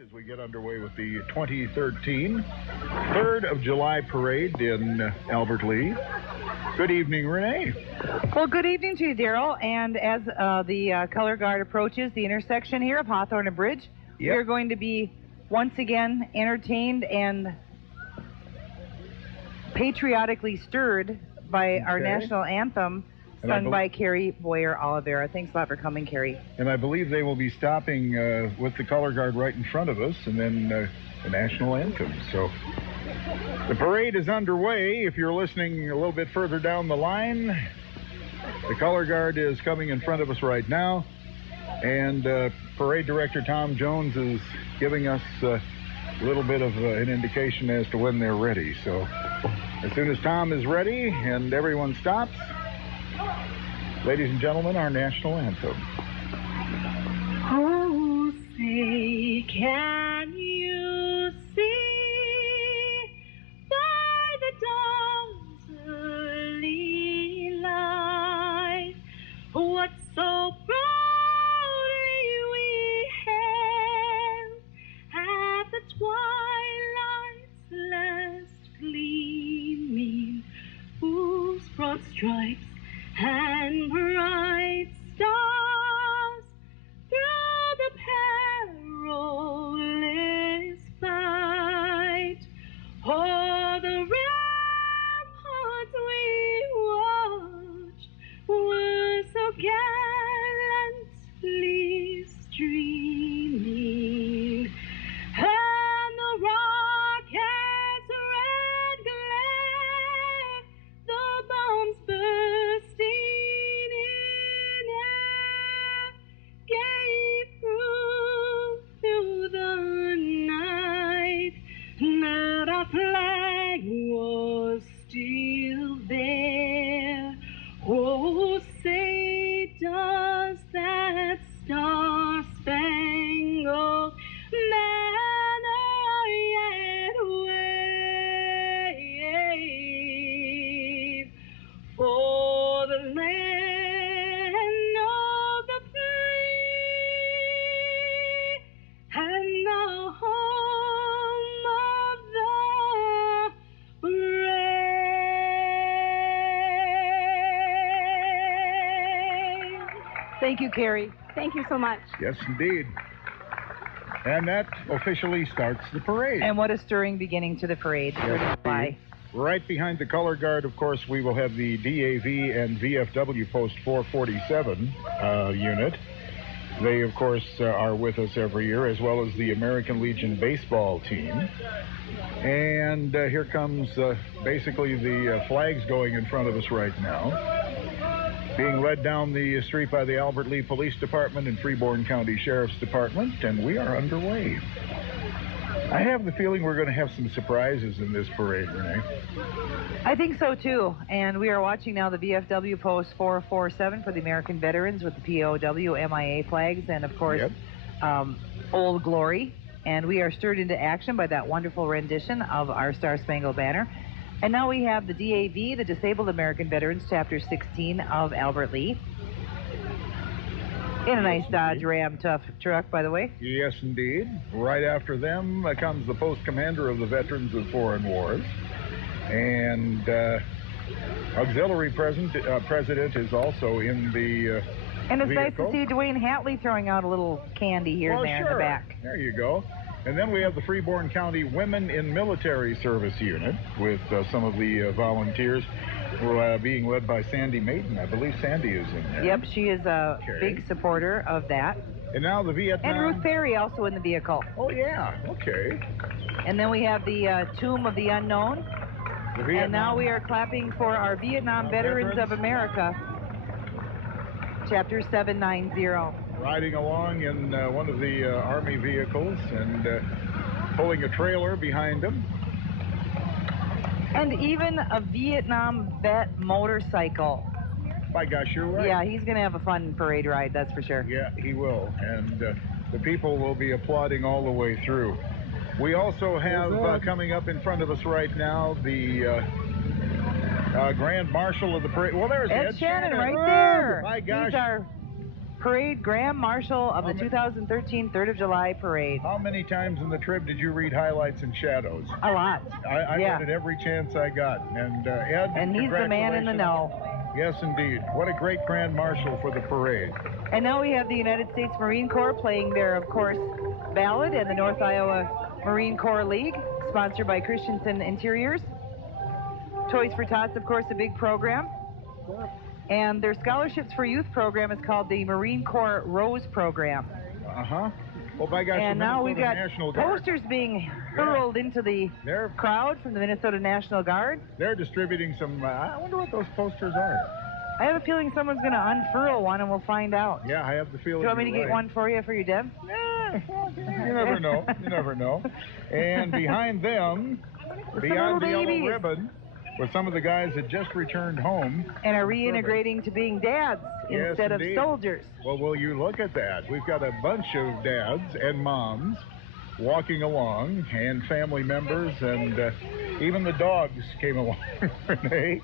As we get underway with the 2013 3rd of July parade in Albert Lea. Good evening, Renee. Well, good evening to you, Daryl. And as the color guard approaches the intersection here of Hawthorne and Bridge, we are going to be once again entertained and patriotically stirred by our national anthem, sung by Carrie Boyer-Oliveira. Thanks a lot for coming, Carrie. And I believe they will be stopping with the color guard right in front of us, and then the national anthem. So the parade is underway. If you're listening a little bit further down the line, the color guard is coming in front of us right now, and parade director Tom Jones is giving us a little bit of an indication as to when they're ready. So as soon as Tom is ready and everyone stops, ladies and gentlemen, our national anthem. Oh, say, can you see by the dawn's early light what so proudly we hailed at the twilight's last gleaming, whose broad stripes and bright stars through the perilous fight o'er the ramparts we watched were so gallantly streaming, and the rocket's red glare, the bombs bursting in air, gave proof through the night that our flag was still there. Oh, say, does that star-spangled banner yet wave for the land of the free and the home of the brave? Thank you, Carrie. Thank you so much. Yes, indeed. And that officially starts the parade. And what a stirring beginning to the parade. Yes, right behind the color guard, of course, we will have the DAV and VFW Post 447 unit. They, of course, are with us every year, as well as the American Legion baseball team. And here comes basically the flags going in front of us right now, being led down the street by the Albert Lea Police Department and Freeborn County Sheriff's Department, and we are underway. I have the feeling we're going to have some surprises in this parade, Renee. I think so, too. And we are watching now the VFW Post 447 for the American veterans with the POW, MIA flags, and, of course, Old Glory. And we are stirred into action by that wonderful rendition of our Star-Spangled Banner. And now we have the DAV, the Disabled American Veterans, Chapter 16 of Albert Lea. In a nice Dodge Ram tough truck, by the way. Yes, indeed. Right after them comes the post commander of the Veterans of Foreign Wars. And auxiliary president is also in the and it's vehicle. Nice to see Dwayne Hatley throwing out a little candy here and there in the back. There you go. And then we have the Freeborn County Women in Military Service Unit with some of the volunteers being led by Sandy Maiden. I believe Sandy is in there. Yep, she is a big supporter of that. And now the Vietnam... And Ruth Perry also in the vehicle. Oh, yeah. Okay. And then we have the Tomb of the Unknown. And now we are clapping for our Vietnam Veterans of America, Chapter 790. Riding along in one of the Army vehicles and pulling a trailer behind them. And even a Vietnam vet motorcycle. By gosh, you're right. Yeah, he's going to have a fun parade ride, that's for sure. Yeah, he will. And the people will be applauding all the way through. We also have coming up in front of us right now the Grand Marshal of the parade. Well, there's Ed Shannon right there. My gosh. He's our Parade Grand Marshal of the 2013 3rd of July Parade. How many times in the trip did you read highlights and shadows? A lot. I read it every chance I got. And Ed, and he's the man in the know. Yes, indeed. What a great Grand Marshal for the parade. And now we have the United States Marine Corps playing their, of course, ballad and the North Iowa Marine Corps League, sponsored by Christensen Interiors. Toys for Tots, of course, a big program. And their Scholarships for Youth program is called the Marine Corps Rose Program. Uh-huh. Well, by gosh, and now we've got National Guard posters being hurled into the crowd from the Minnesota National Guard. They're distributing some, I wonder what those posters are. I have a feeling someone's going to unfurl one, and we'll find out. Yeah, I have the feeling. Do you want me to get one for you, Deb? Yeah, well, you never know. You never know. And behind them, beyond the yellow ribbon, with some of the guys that just returned home. And are reintegrating to being dads instead of soldiers. Well, will you look at that? We've got a bunch of dads and moms walking along, and family members, and even the dogs came along, Renee.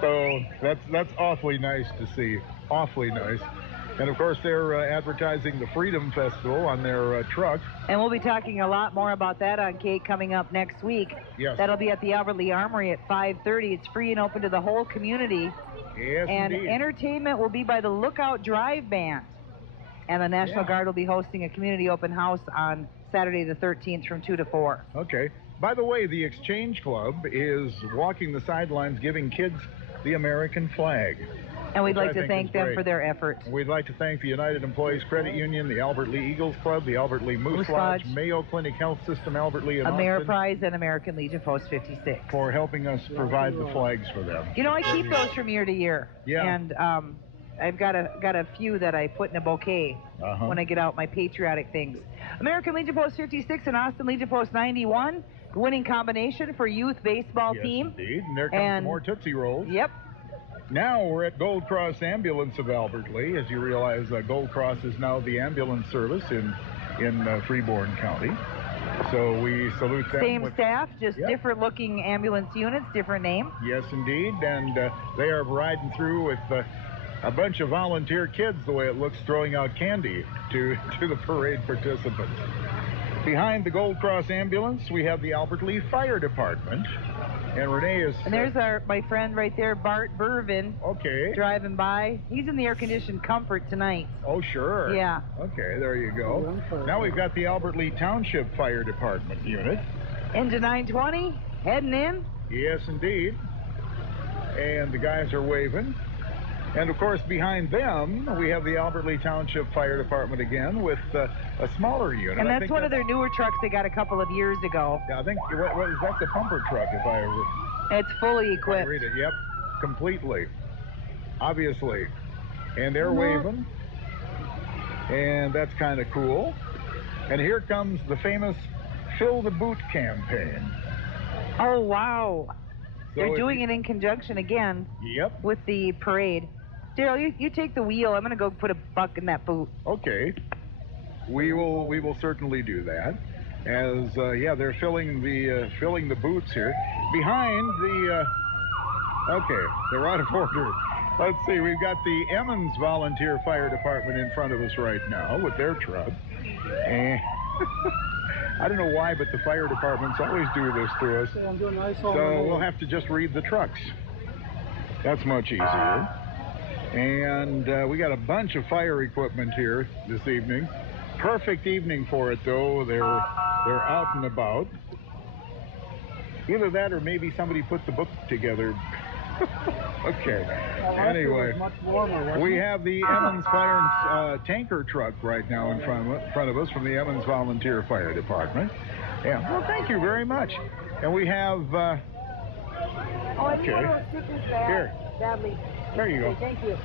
So that's awfully nice to see. Awfully nice. And, of course, they're advertising the Freedom Festival on their truck. And we'll be talking a lot more about that on Kate coming up next week. Yes. That'll be at the Albert Lee Armory at 5:30. It's free and open to the whole community. Yes, and indeed. Entertainment will be by the Lookout Drive Band. And the National Guard will be hosting a community open house on Saturday the 13th from 2 to 4. Okay. By the way, the Exchange Club is walking the sidelines giving kids the American flag. And we'd like to thank them for their effort. We'd like to thank the United Employees Credit Union, the Albert Lee Eagles Club, the Albert Lee Moose Lodge, Mayo Clinic Health System, Albert Lee, and Ameriprise, and American Legion Post 56. For helping us provide the flags for them. You know, I keep those from year to year. Yeah. And I've got a few that I put in a bouquet when I get out my patriotic things. American Legion Post 56 and Austin Legion Post 91, winning combination for youth baseball team. Yes, indeed. And there comes some more Tootsie Rolls. Yep. Now we're at Gold Cross Ambulance of Albert Lee. As you realize, Gold Cross is now the ambulance service in Freeborn County. So we salute them. Same staff, just different looking ambulance units, different name. Yes, indeed. And they are riding through with a bunch of volunteer kids, the way it looks, throwing out candy to the parade participants. Behind the Gold Cross Ambulance, we have the Albert Lee Fire Department. And Renee is... And there's my friend right there, Bart Burvin. Okay. Driving by. He's in the air-conditioned comfort tonight. Oh, sure. Yeah. Okay, there you go. Now we've got the Albert Lee Township Fire Department unit. Into 920, heading in. Yes, indeed. And the guys are waving. And, of course, behind them, we have the Albert Lee Township Fire Department again with a smaller unit. And that's one of their newer trucks they got a couple of years ago. Yeah, I think that's a pumper truck, if I ever... It's fully equipped. I read it, yep, completely, obviously. And they're waving. And that's kind of cool. And here comes the famous Fill the Boot campaign. Oh, wow. So they're doing it in conjunction again with the parade. Daryl, you take the wheel. I'm going to go put a buck in that boot. Okay. We will certainly do that. As they're filling the boots here. Behind the they're out of order. Let's see, we've got the Emmons Volunteer Fire Department in front of us right now with their truck. And I don't know why, but the fire departments always do this to us. So we'll have to just read the trucks. That's much easier. And we got a bunch of fire equipment here this evening. Perfect evening for it, though. They're out and about. Either that or maybe somebody put the book together. Okay. Anyway, we have the Emmons Fire tanker truck right now in front of us from the Emmons Volunteer Fire Department. Yeah. Well, thank you very much. And we have... okay. Here. There you go. Thank you.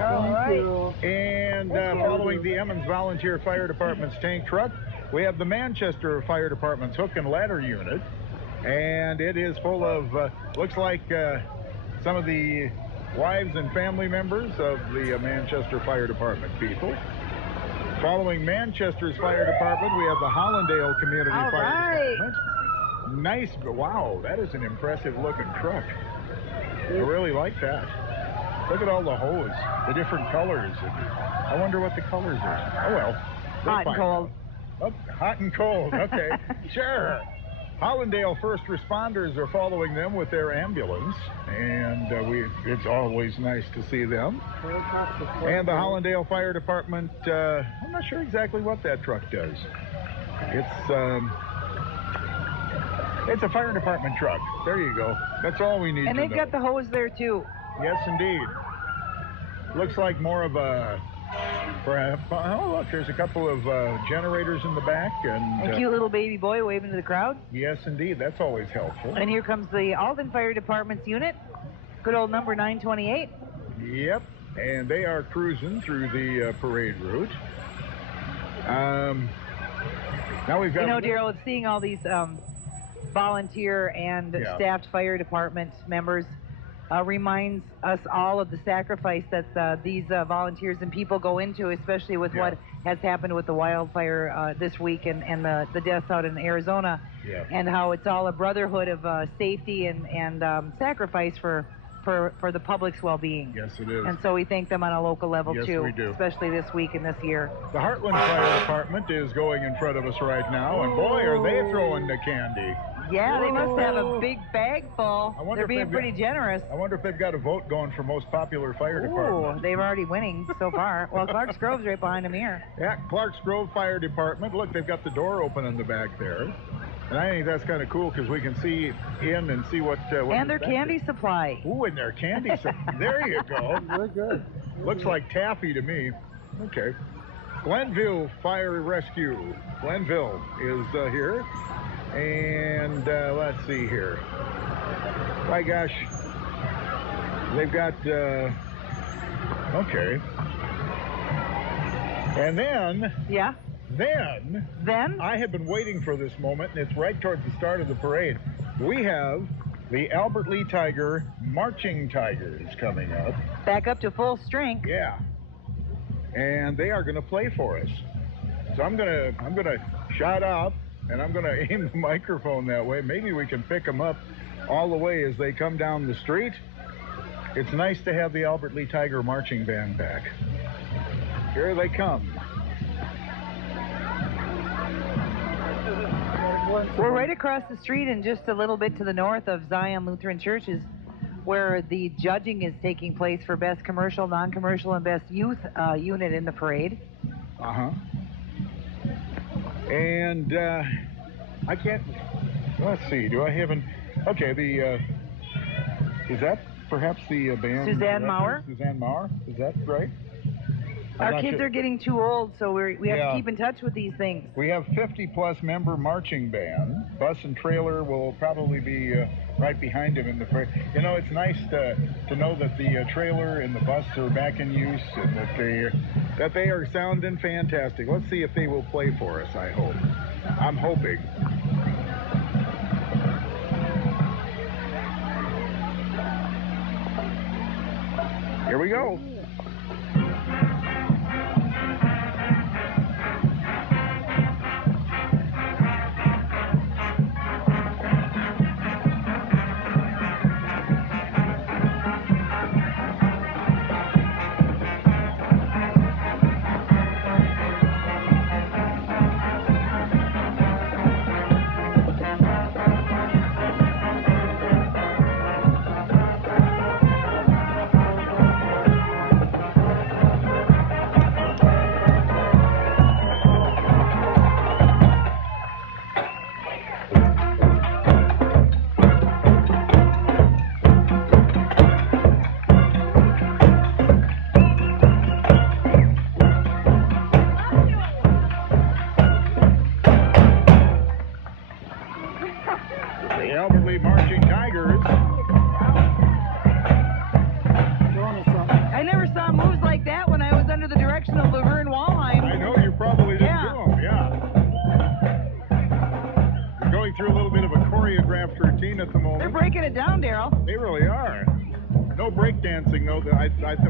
All right. And following the Emmons Volunteer Fire Department's tank truck, we have the Manchester Fire Department's hook and ladder unit. And it is full of, looks like some of the wives and family members of the Manchester Fire Department people. Following Manchester's Fire Department, we have the Hollandale Community Fire Department. Nice, wow, that is an impressive looking truck. I really like that. Look at all the hose, the different colors. I wonder what the colors are. Oh, well. Hot and cold. Oh, hot and cold. Okay. Sure. Hollandale first responders are following them with their ambulance, and it's always nice to see them. And the Hollandale Fire Department, I'm not sure exactly what that truck does. It's a fire department truck. There you go. That's all we need to know. And they've got the hose there, too. Yes, indeed. Looks like more of a... Oh, look, there's a couple of generators in the back. And a cute little baby boy waving to the crowd. Yes, indeed. That's always helpful. And here comes the Alden Fire Department's unit. Good old number 928. Yep. And they are cruising through the parade route. Now we've got... You know, Daryl, seeing all these volunteer and staffed fire department members reminds us all of the sacrifice that these volunteers and people go into, especially with what has happened with the wildfire this week and the deaths out in Arizona, and how it's all a brotherhood of safety and sacrifice for the public's well-being. Yes, it is. And so we thank them on a local level, yes, too, we do. especially this week and this year. The Heartland Fire Department is going in front of us right now, and boy, are they throwing the candy. Yeah, they must have a big bag full. They're being pretty generous. I wonder if they've got a vote going for most popular fire department. Ooh, they're already winning so far. Well, Clark's Grove's right behind them here. Yeah, Clark's Grove Fire Department. Look, they've got the door open in the back there. And I think that's kind of cool because we can see in and see what and their candy supply. Ooh, and their candy supply. There you go. Very good. Looks like taffy to me. Okay. Glanville Fire Rescue. Glanville is here. And let's see here. My gosh. They've got, okay. And then... Yeah? Then? I have been waiting for this moment, and it's right towards the start of the parade. We have the Albert Lee Tiger Marching Tigers coming up. Back up to full strength. Yeah. And they are going to play for us. So I'm going to shout out, and I'm going to aim the microphone that way. Maybe we can pick them up all the way as they come down the street. It's nice to have the Albert Lee Tiger Marching Band back. Here they come. We're right across the street and just a little bit to the north of Zion Lutheran Churches, where the judging is taking place for Best Commercial, Non-Commercial, and Best Youth Unit in the parade. Uh-huh. And I can't... Let's see. Do I have an... Okay, the... is that perhaps the band... Suzanne Maurer? Suzanne Maurer? Is that right? Our kids are getting too old, so we have to keep in touch with these things. We have 50-plus member marching band. Bus and trailer will probably be right behind him in the parade. You know, it's nice to know that the trailer and the bus are back in use and that they are sounding fantastic. Let's see if they will play for us, I hope. I'm hoping. Here we go.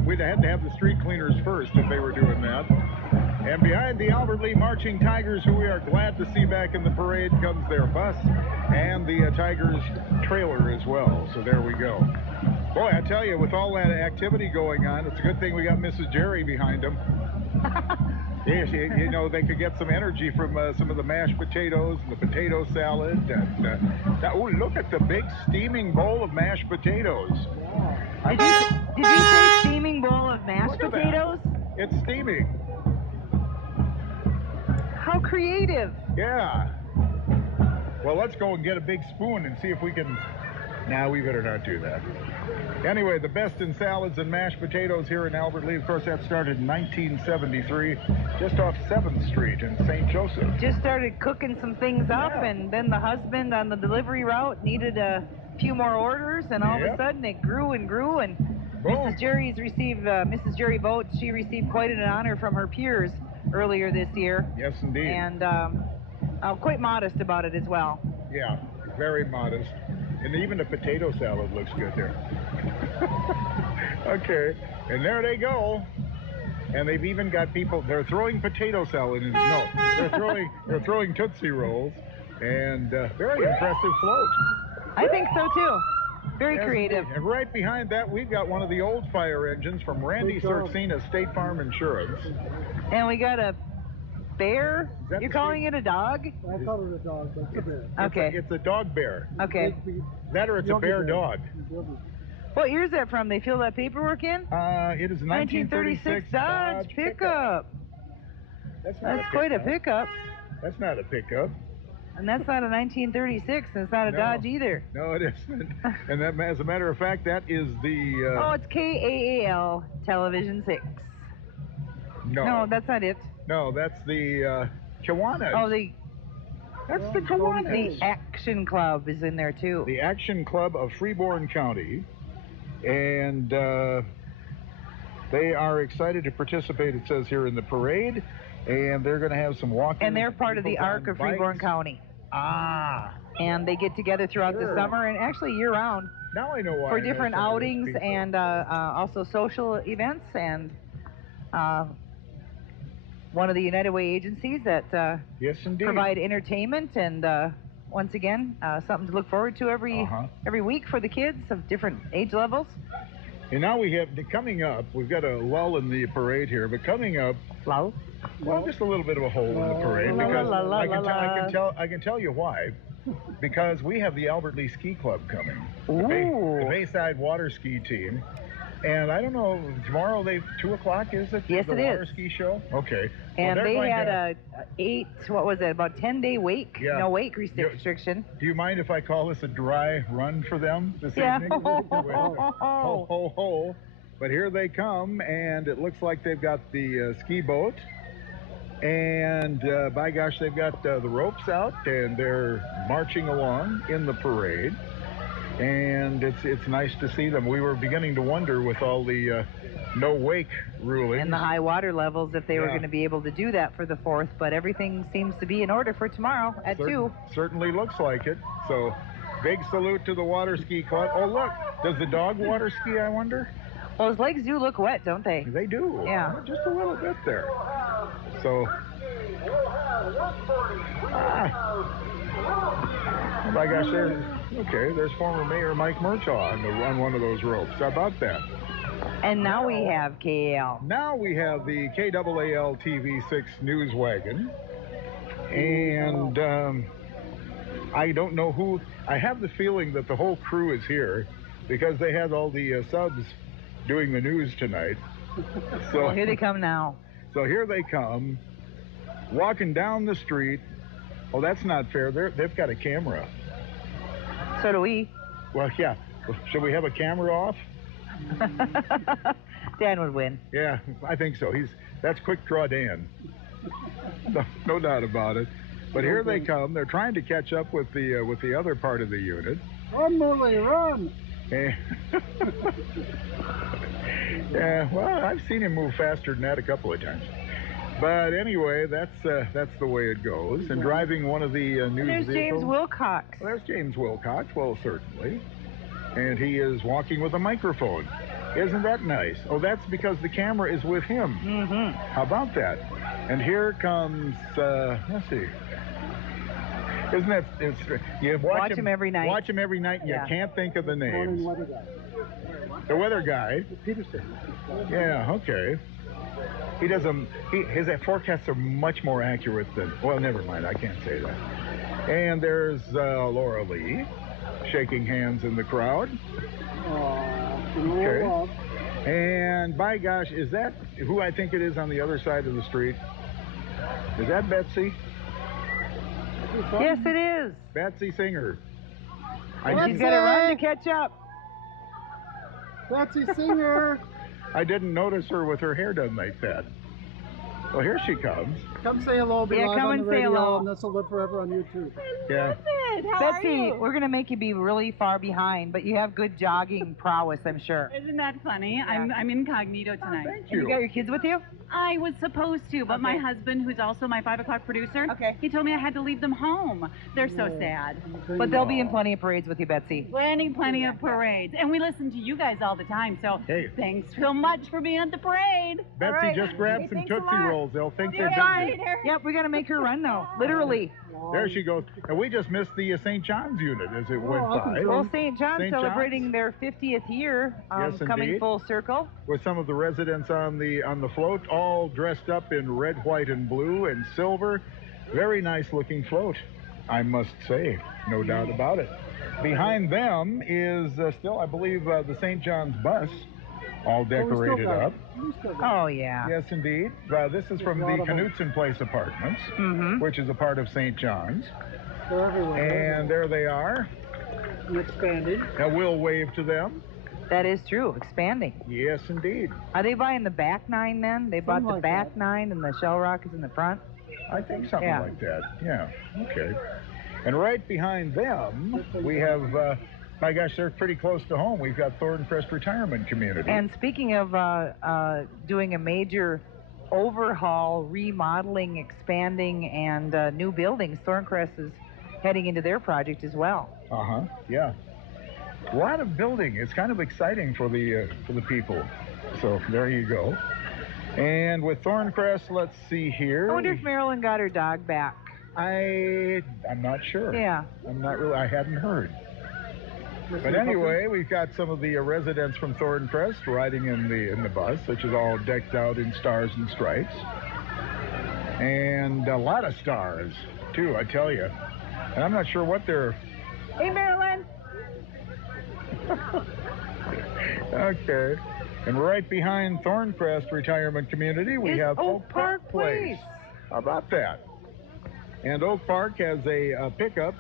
We'd have to have the street cleaners first if they were doing that. And behind the Albert Lee Marching Tigers, who we are glad to see back in the parade, comes their bus and the Tigers trailer as well. So there we go. Boy, I tell you, with all that activity going on, it's a good thing we got Mrs. Jerry behind them. Yes, you know, they could get some energy from some of the mashed potatoes and the potato salad. And oh, look at the big steaming bowl of mashed potatoes. Did you say steaming bowl of mashed Look at potatoes? that. It's steaming. How creative. Yeah. Well, let's go and get a big spoon and see if we can... Nah, we better not do that. Anyway, the best in salads and mashed potatoes here in Albert Lea. Of course, that started in 1973, just off 7th Street in St. Joseph. Just started cooking some things up, and then the husband on the delivery route needed a few more orders, and all of a sudden it grew and grew, and Mrs. Jerry Boat, she received quite an honor from her peers earlier this year. Yes, indeed. And quite modest about it as well. Yeah, very modest. And even the potato salad looks good there. Okay, and there they go. And they've even got people, they're throwing potato salad in. No, they're throwing Tootsie Rolls. And very impressive float. I think so too. Very Yes, creative. indeed. And right behind that, we've got one of the old fire engines from Randy Sorcina State Farm Insurance. And we got a bear. You're calling it a dog? I call it a dog, but it's a bear. Okay. It's a dog bear. Okay. That or it's a bear dog. What year is that from? They fill that paperwork in? It is a 1936 Dodge pickup. That's quite a pickup. That's not a pickup. And that's not a 1936, and it's not a Dodge either. No, it isn't. And that, as a matter of fact, that is the... oh, it's KAAL Television 6. No, that's not it. No, that's the Kiwanis. Oh, that's the Kiwanis. The Action Club is in there, too. The Action Club of Freeborn County. And they are excited to participate, it says here, in the parade. And they're going to have some walking. And they're part of the ARC of Freeborn County. Ah. And they get together throughout the summer and actually year-round. Now I know why. For different outings and also social events. And one of the United Way agencies that yes, indeed, provide entertainment and once again something to look forward to every week for the kids of different age levels. And now we have coming up. We've got a lull in the parade here, but coming up, lull. Well, just a little bit of a hole in the parade because I can tell you why. Because we have the Albert Lea Ski Club coming, the Bayside water ski team. And I don't know, tomorrow 2 o'clock, is it? Yes, the water ski show? Okay. And they had about 10-day wake, no wake restriction. Do you mind if I call this a dry run for them this evening? Ho, ho, ho. But here they come, and it looks like they've got the ski boat. And by gosh, they've got the ropes out, and they're marching along in the parade. And it's nice to see them. We were beginning to wonder with all the no wake ruling and the high water levels if they were going to be able to do that for the 4th, but everything seems to be in order for tomorrow at 2. Certainly looks like it. So big salute to the water ski club. Oh, look, does the dog water ski, I wonder? Well, his legs do look wet, don't they? They do. Yeah. Just a little bit there. So oh my gosh, there's former Mayor Mike Murtaugh on one of those ropes. How about that? And now we have KAL. Now we have the KAAL TV6 news wagon. And I don't know who. I have the feeling that the whole crew is here because they had all the subs doing the news tonight. So well, here they come now. So here they come, walking down the street. Oh, that's not fair. They've got a camera. So do we. Well, yeah. Should we have a camera off? Dan would win. Yeah, I think so. That's quick draw Dan. No doubt about it. But here they come. They're trying to catch up with the other part of the unit. Run, Morley, run! Yeah, well, I've seen him move faster than that a couple of times. But anyway, that's the way it goes. And driving one of the news there's vehicles. James Wilcox. Well, there's James Wilcox. Well, certainly. And he is walking with a microphone. Isn't that nice? Oh, that's because the camera is with him. Mm-hmm. How about that? And here comes, let's see. Isn't that, you watch him every night. Watch him every night and you can't think of the names. The weather guy. Peterson. Yeah, okay. He does his forecasts are much more accurate than, well, never mind, I can't say that. And there's Laura Lee shaking hands in the crowd. Okay. And by gosh, is that who I think it is on the other side of the street? Is that Betsy? Yes, it is. Betsy Singer. She's got to run to catch up. Betsy Singer. I didn't notice her with her hair done like that. Well, here she comes. Come say hello. Be live come on and the say radio, hello. and this will live forever on YouTube. Yeah. How Betsy, are you? we're going to make you be really far behind, but you have good jogging prowess, I'm sure. Isn't that funny? Yeah. I'm incognito tonight. Thank You you. got your kids with you? I was supposed to, but my husband, who's also my 5 o'clock producer, he told me I had to leave them home. They're so sad. But they'll be in plenty of parades with you, Betsy. Plenty of parades. And we listen to you guys all the time, so Hey. thanks so much for being at the parade. Betsy, just grab some thanks a Tootsie lot. Rolls. They'll think they're Bye. busy. Yep, we got to make her run now. Literally. There she goes. And we just missed the St. John's unit as it went I can by. Well, St. John's St. celebrating their 50th year, Yes, coming indeed. full circle. With some of the residents on the float, all dressed up in red, white, and blue and silver. Very nice looking float, I must say, no doubt about it. Behind them is still, I believe, the St. John's bus, all decorated up. Oh, yeah. Yes, indeed. This is from the Knutson Place Apartments, which is a part of St. John's. They're everywhere. And there they are. And expanding. And we'll wave to them. That is true. Expanding. Yes, indeed. Are they buying the back nine then? They bought Something the like back that. nine and the shell rock is in the front? I think something Yeah. like that. Yeah. Okay. And right behind them, we have, my gosh, they're pretty close to home. We've got Thorncrest Retirement Community. And speaking of doing a major overhaul, remodeling, expanding, and new buildings, Thorncrest is heading into their project as well. Yeah. A lot of building. It's kind of exciting for the people. So there you go. And with Thorncrest, let's see here. I wonder if Marilyn got her dog back. I'm not sure. Yeah. I'm not really. I hadn't heard. But anyway, we've got some of the residents from Thorncrest riding in the bus, which is all decked out in stars and stripes, and a lot of stars too. I tell you. And I'm not sure what they're. Hey, Marilyn. Okay. And right behind Thorncrest Retirement Community, we have Oak Park Place. How about that? And Oak Park has a pickup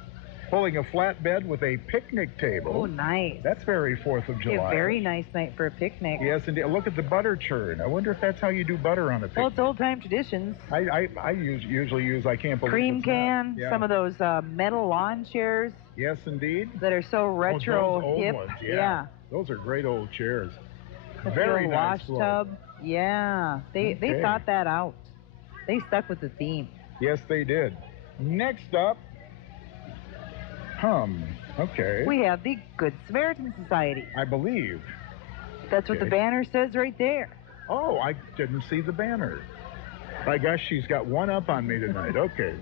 pulling a flatbed with a picnic table. Oh, nice. That's very 4th of July. A very nice night for a picnic. Yes, indeed. Look at the butter churn. I wonder if that's how you do butter on a picnic. Well, it's old-time traditions. I usually use, I can't believe Cream it's not. can, Yeah. some of those metal lawn chairs Yes, indeed. that are so retro those old hip. ones, yeah. Those are great old chairs. With Very the nice wash float. tub. Yeah. They Okay. thought that out. They stuck with the theme. Yes, they did. Next up, okay. We have the Good Samaritan Society. I believe. That's what the Okay. banner says right there. Oh, I didn't see the banner. My gosh, she's got one up on me tonight. Okay,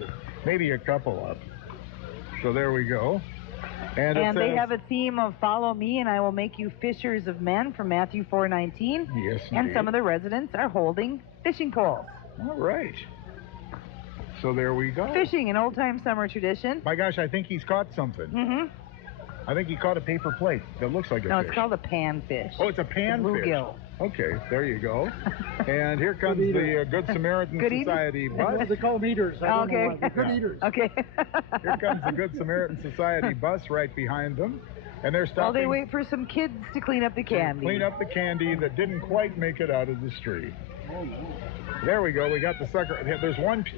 maybe a couple up. So there we go. And it they says- have a theme of follow me and I will make you fishers of men from Matthew 4:19. Yes, And indeed. some of the residents are holding fishing poles. All right. So there we go. Fishing, an old-time summer tradition. My gosh, I think he's caught something. Mm-hmm. I think he caught a paper plate that looks like a No, fish. it's called a panfish. Oh, it's a panfish. Bluegill. Okay, there you go. And here comes the Good Samaritan Good eater. Society bus. They call them eaters. I don't know Okay. why. They're good Yeah. eaters. Okay. Here comes the Good Samaritan Society bus right behind them. And they're While they stopping wait for some kids to clean up the candy. clean up the candy that didn't quite make it out of the street. There we go. We got the sucker.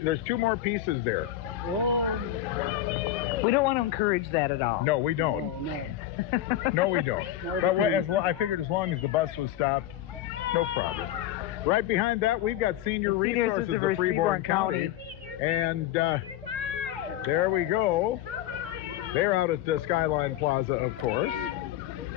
There's two more pieces there. We don't want to encourage that at all. No, we don't. No, we don't. But I figured as long as the bus was stopped, no problem. Right behind that, we've got Senior The Senior Resources Citizens of of Freeborn Freeborn County. And there we go. They're out at the Skyline Plaza, of course.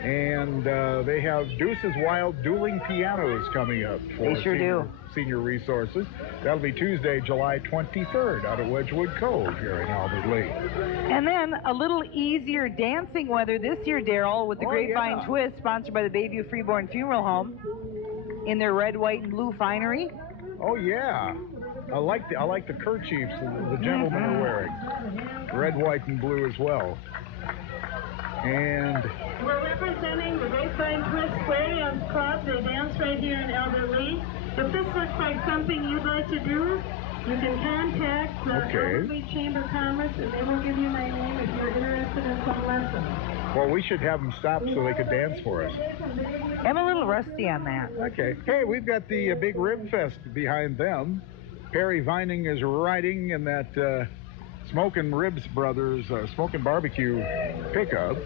And they have Deuce's Wild Dueling Pianos coming up for They sure do. senior resources. That'll be Tuesday, July 23rd out at Wedgwood Cove here in Albert Lea. And then a little easier dancing weather this year, Daryl, with the Grapevine Twist, sponsored by the Bayview Freeborn Funeral Home, in their red, white, and blue finery. Oh yeah, I like the kerchiefs the gentlemen are wearing, red, white, and blue as well. And we're representing the Bayside Twist Play and Club. They dance right here in Albert Lea. If this looks like something you'd like to do, you can contact the Albert Lea Chamber of Commerce, and they will give you my name if you're interested in some lessons. Well, we should have them stop so they could dance for us. I'm a little rusty on that. Okay. Hey, we've got the big Rib Fest behind them. Perry Vining is riding in that Smokin' Ribs Brothers Smokin' Barbecue pickup.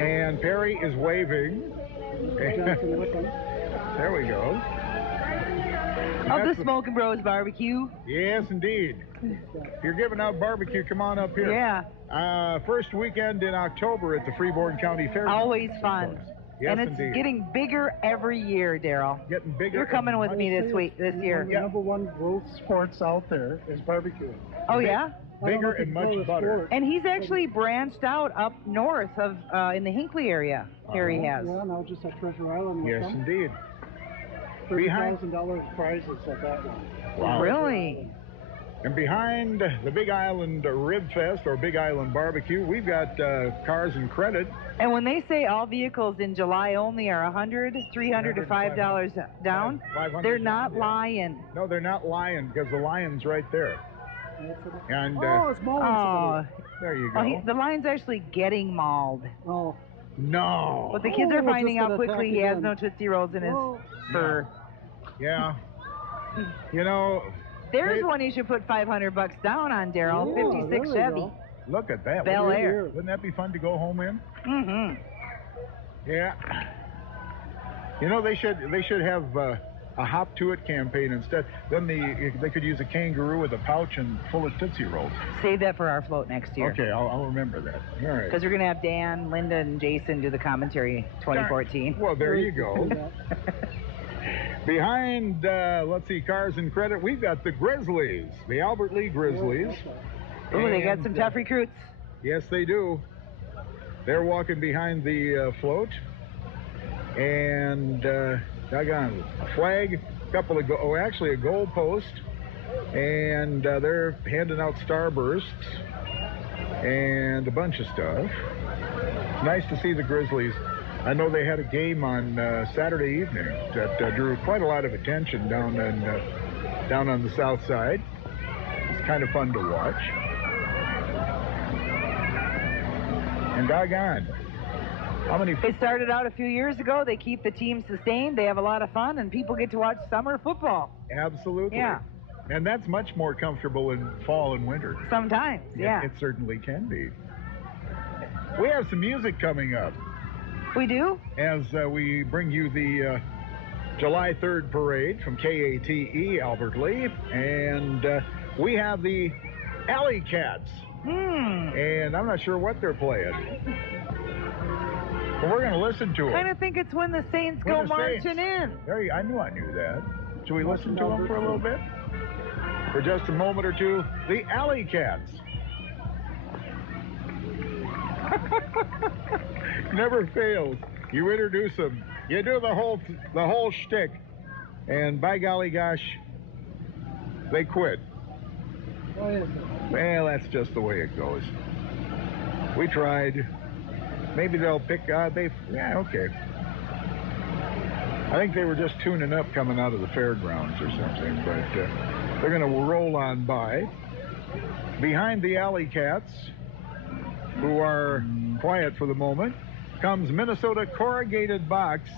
And Perry is waving. There we go. Of the Smokin' Bros Barbecue. Yes, indeed. If you're giving out barbecue, come on up here. Yeah. First weekend in October at the Freeborn County Fair. Always fun. Yes, and it's indeed. Getting bigger every year, Daryl. Getting bigger. You're coming with me this year. The number one growth sports out there is barbecue. Oh, yeah? Bigger and much butter. And he's actually branched out up north of in the Hinckley area. Here he has. Yeah, now just at Treasure Island. Yes, indeed. $30,000 prizes at that one. Wow. Really? And behind the Big Island Rib Fest or Big Island Barbecue, we've got Cars and Credit. And when they say all vehicles in July only are $100, $300 to $5 down, they're not lying. No, they're not lying because the lion's right there. And it's mauled. There you go. Oh, the lion's actually getting mauled. Oh. No. But the kids are finding just out gonna quickly attack he has again. no Tootsie Rolls in his fur. Yeah. You know. There's one you should put $500 down on, Daryl. Yeah, 56 there we Chevy. go. Look at that. Bel Air. Wouldn't that be fun to go home in? Mm-hmm. Yeah. You know, they should have a Hop to It campaign instead. Then they could use a kangaroo with a pouch and full of Tootsie Rolls. Save that for our float next year. Okay, I'll remember that. All right. Because we're going to have Dan, Linda, and Jason do the commentary 2014. Well, there you go. Behind, let's see, Cars and Credit, we've got the Grizzlies, the Albert Lea Grizzlies. Oh, they got some tough recruits. Yes, they do. They're walking behind the float. And, doggone, a flag, actually a goal post. And they're handing out starbursts and a bunch of stuff. Nice to see the Grizzlies. I know they had a game on Saturday evening that drew quite a lot of attention down on the south side. It's kind of fun to watch. And doggone, how many? It started out a few years ago. They keep the team sustained. They have a lot of fun, and people get to watch summer football. Absolutely. Yeah. And that's much more comfortable in fall and winter. Sometimes, yeah. It certainly can be. We have some music coming up. We do? As we bring you the July 3rd parade from KATE Albert Lea. And we have the Alley Cats. And I'm not sure what they're playing. But we're going to listen to them. I kind of think it's When the Saints Go Marching In. I knew that. Should we listen to them for a little bit? For just a moment or two. The Alley Cats. Never fails. You introduce them. You do the whole shtick. And by golly gosh, they quit. Well, that's just the way it goes. We tried. Maybe they'll pick, okay. I think they were just tuning up coming out of the fairgrounds or something, but they're going to roll on by. Behind the Alley Cats, who are quiet for the moment, comes Minnesota Corrugated Box,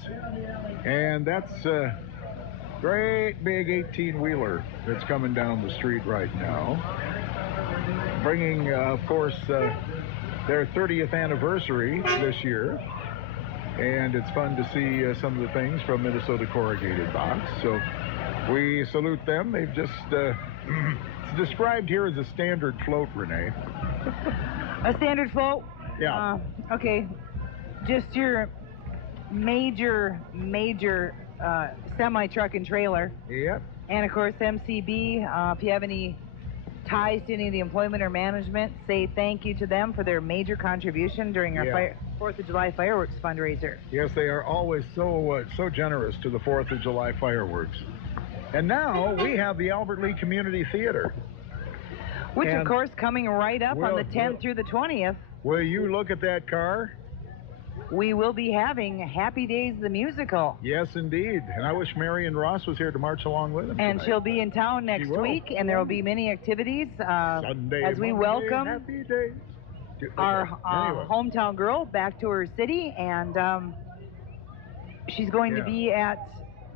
and that's a great big 18-wheeler that's coming down the street right now, bringing, of course, their 30th anniversary this year, and it's fun to see some of the things from Minnesota Corrugated Box, so we salute them. They've just, it's described here as a standard float, Renee. A standard float? Yeah. Okay. just your major semi-truck and trailer. Yep. And, of course, MCB, if you have any ties to any of the employment or management, say thank you to them for their major contribution during our 4th of July fireworks fundraiser. Yes, they are always so generous to the 4th of July fireworks. And now we have the Albert Lee Community Theater. Which, of course, coming right up on the 10th through the 20th. Will you look at that car? We will be having Happy Days the musical. Yes, indeed. And I wish Marion Ross was here to march along with them. And tonight. she'll be in town next week, and there will be many activities Sunday, as we Monday, welcome Happy Days. our hometown girl back to her city. And she's going to be at,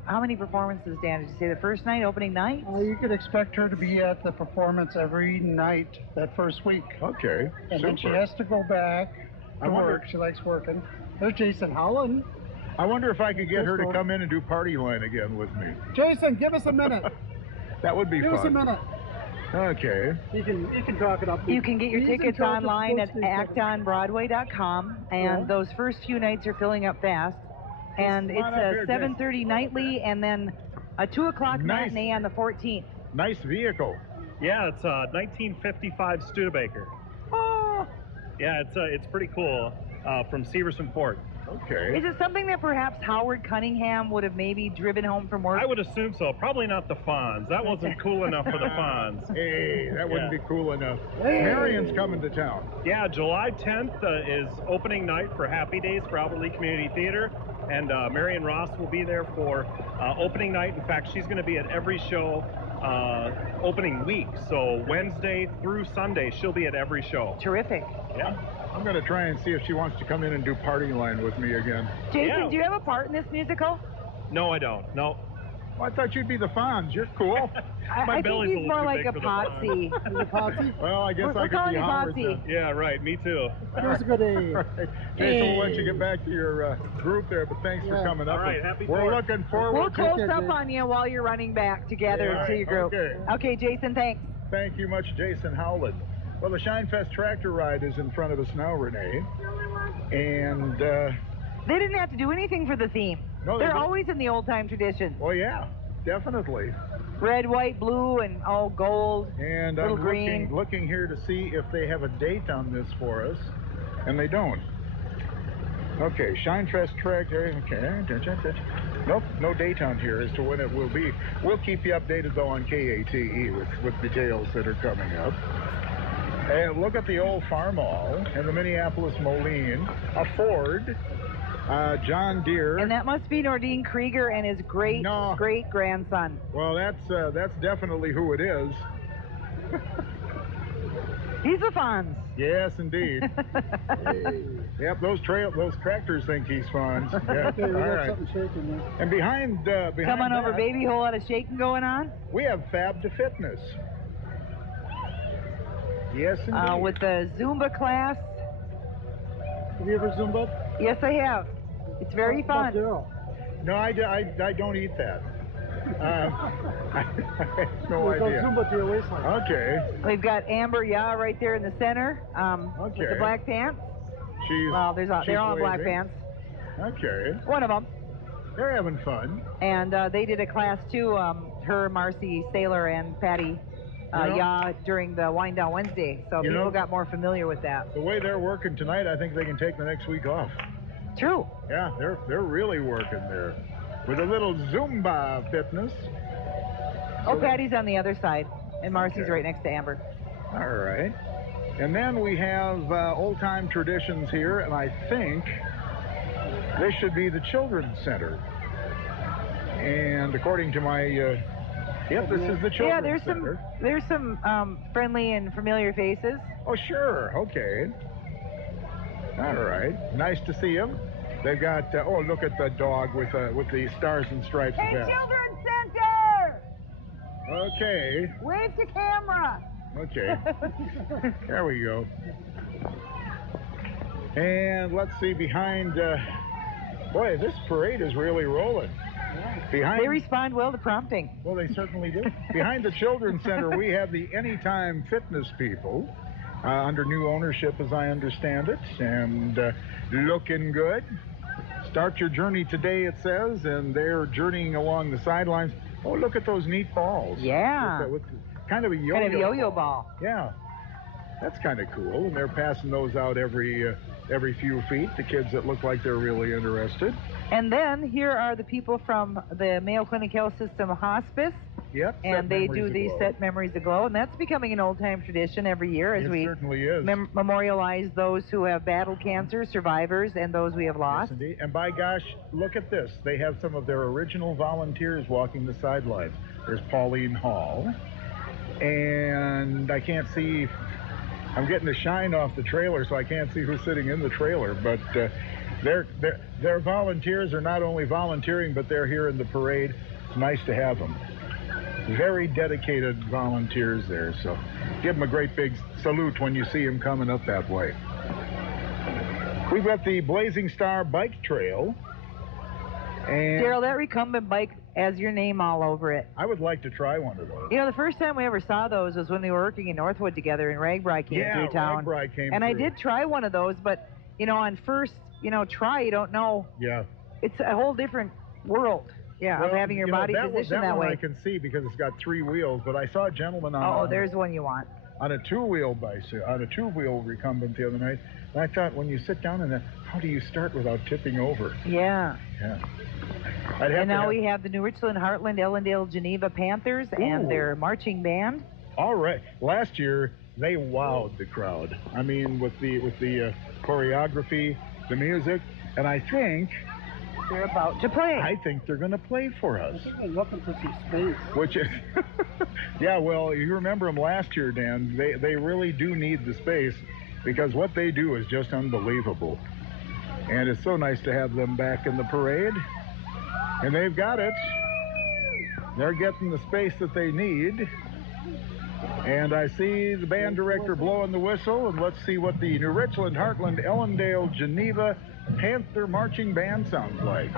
how many performances, Dan? Did you say the first night, opening night? You could expect her to be at the performance every night that first week. Okay. And then she has to go back to work. She likes working. There's Jason Holland. I wonder if I could get her to come in and do Party Line again with me. Jason, give us a minute. That would be fun. Give us a minute. Okay. You can talk it up. You can get your tickets online at actonbroadway.com, and those first few nights are filling up fast. And it's a 7:30 nightly, and then a 2 o'clock matinee on the 14th. Nice vehicle. Yeah, it's a 1955 Studebaker. Oh. Yeah, it's pretty cool. From Severson Ford. Okay. Is it something that perhaps Howard Cunningham would have maybe driven home from work? I would assume so. Probably not the Fonz. That wasn't cool enough for the Fonz. Hey, that wouldn't be cool enough. Hey. Marion's coming to town. Yeah, July 10th is opening night for Happy Days for Albert Lee Community Theater. And Marion Ross will be there for opening night. In fact, she's going to be at every show opening week. So Wednesday through Sunday, she'll be at every show. Terrific. Yeah. I'm going to try and see if she wants to come in and do Party Line with me again. Jason, do you have a part in this musical? No, I don't. No. Well, I thought you'd be the Fonz. You're cool. I think he's more like a Potsy. Well, I guess I could be Howard then. Yeah, right. Me too. There's a good A. Right. Jason, we'll let you get back to your group there, but thanks for coming up. All right, happy We're Fourth. looking forward We'll close up on you while you're running back together to your group. Okay, Jason, thanks. Thank you much, Jason Howland. Well, the Shinefest tractor ride is in front of us now, Renee. And they didn't have to do anything for the theme. No, They're always in the old-time traditions. Well, yeah, definitely. Red, white, blue, and all gold, and little I'm green. looking here to see if they have a date on this for us, and they don't. Okay, Shinefest tractor. Okay. Nope, no date on here as to when it will be. We'll keep you updated, though, on KATE with details that are coming up. And look at the old Farm Mall and the Minneapolis Moline, a Ford, John Deere. And that must be Nordine Krieger and his great-grandson. Well, that's definitely who it is. He's the Fonz. Yes, indeed. Yep, those tractors think he's Fonz. Yeah. Okay, we all got right. something shaking there. And behind Come on over, that, baby. Whole lot of shaking going on. We have Fab to Fitness. Yes, indeed. With the Zumba class. Have you ever Zumba? Yes, I have. It's very fun. No, I don't eat that. I have no idea. Zumba to your waistline. Okay. We've got Amber right there in the center with the black pants. They're all black pants. Okay. One of them. They're having fun. And they did a class too, her, Marcy, Sailor, and Patty during the Wind Down Wednesday. So people got more familiar with that. The way they're working tonight, I think they can take the next week off. True. Yeah, they're really working there. With a little Zumba fitness. Patty's on the other side, and Marcy's right next to Amber. All right. And then we have old-time traditions here, and I think this should be the Children's Center. And according to my... Yep, this is the Children's Center. There's some friendly and familiar faces. Oh, sure. Okay. All right. Nice to see them. They've got, look at the dog with the stars and stripes Hey, vest. Children's Center! Okay. Wave to camera. Okay. There we go. And let's see, behind, boy, this parade is really rolling. They respond well to prompting. Well, they certainly do. Behind the Children's Center, we have the Anytime Fitness people. under new ownership, as I understand it, and looking good. Start your journey today, it says, and they're journeying along the sidelines. Oh, look at those neat balls. Yeah. With kind of a yo-yo Kind of a yo-yo ball. Yeah. That's kind of cool. And they're passing those out every few feet, the kids that look like they're really interested. And then here are the people from the Mayo Clinic Health System Hospice. Yep. And they do these Set Memories Aglow, and that's becoming an old-time tradition every year as we certainly is. Memorialize those who have battled cancer, survivors, and those we have lost. Yes, indeed. And by gosh, look at this. They have some of their original volunteers walking the sidelines. There's Pauline Hall, and I can't see. I'm getting the shine off the trailer, so I can't see who's sitting in the trailer, but their volunteers are not only volunteering, but they're here in the parade. It's nice to have them. Very dedicated volunteers there, so give them a great big salute when you see them coming up that way. We've got the Blazing Star Bike Trail. And Daryl, that recumbent bike has your name all over it. I would like to try one of those. You know, the first time we ever saw those was when we were working in Northwood together and Ragbri came through town. Yeah, Ragbri came and through. I did try one of those, but, you know, on first, try, you don't know. Yeah. It's a whole different world. Yeah, of having your body positioned that way. I can see because it's got 3 wheels, but I saw a gentleman on there's one you want. On a 2-wheel bicycle, on a 2-wheel recumbent the other night, and I thought, when you sit down in that, how do you start without tipping over? Yeah. Yeah. And now we have the New Richland, Heartland, Ellendale, Geneva Panthers and their marching band. All right. Last year they wowed the crowd. I mean, with the choreography, the music, and I think they're about to play. I think they're going to play for us. I'm looking for some space. Which is, yeah. Well, you remember them last year, Dan. They really do need the space because what they do is just unbelievable. And it's so nice to have them back in the parade. And they've got it. They're getting the space that they need. And I see the band director blowing the whistle. And let's see what the New Richland, Heartland, Ellendale, Geneva Panther Marching Band sounds like.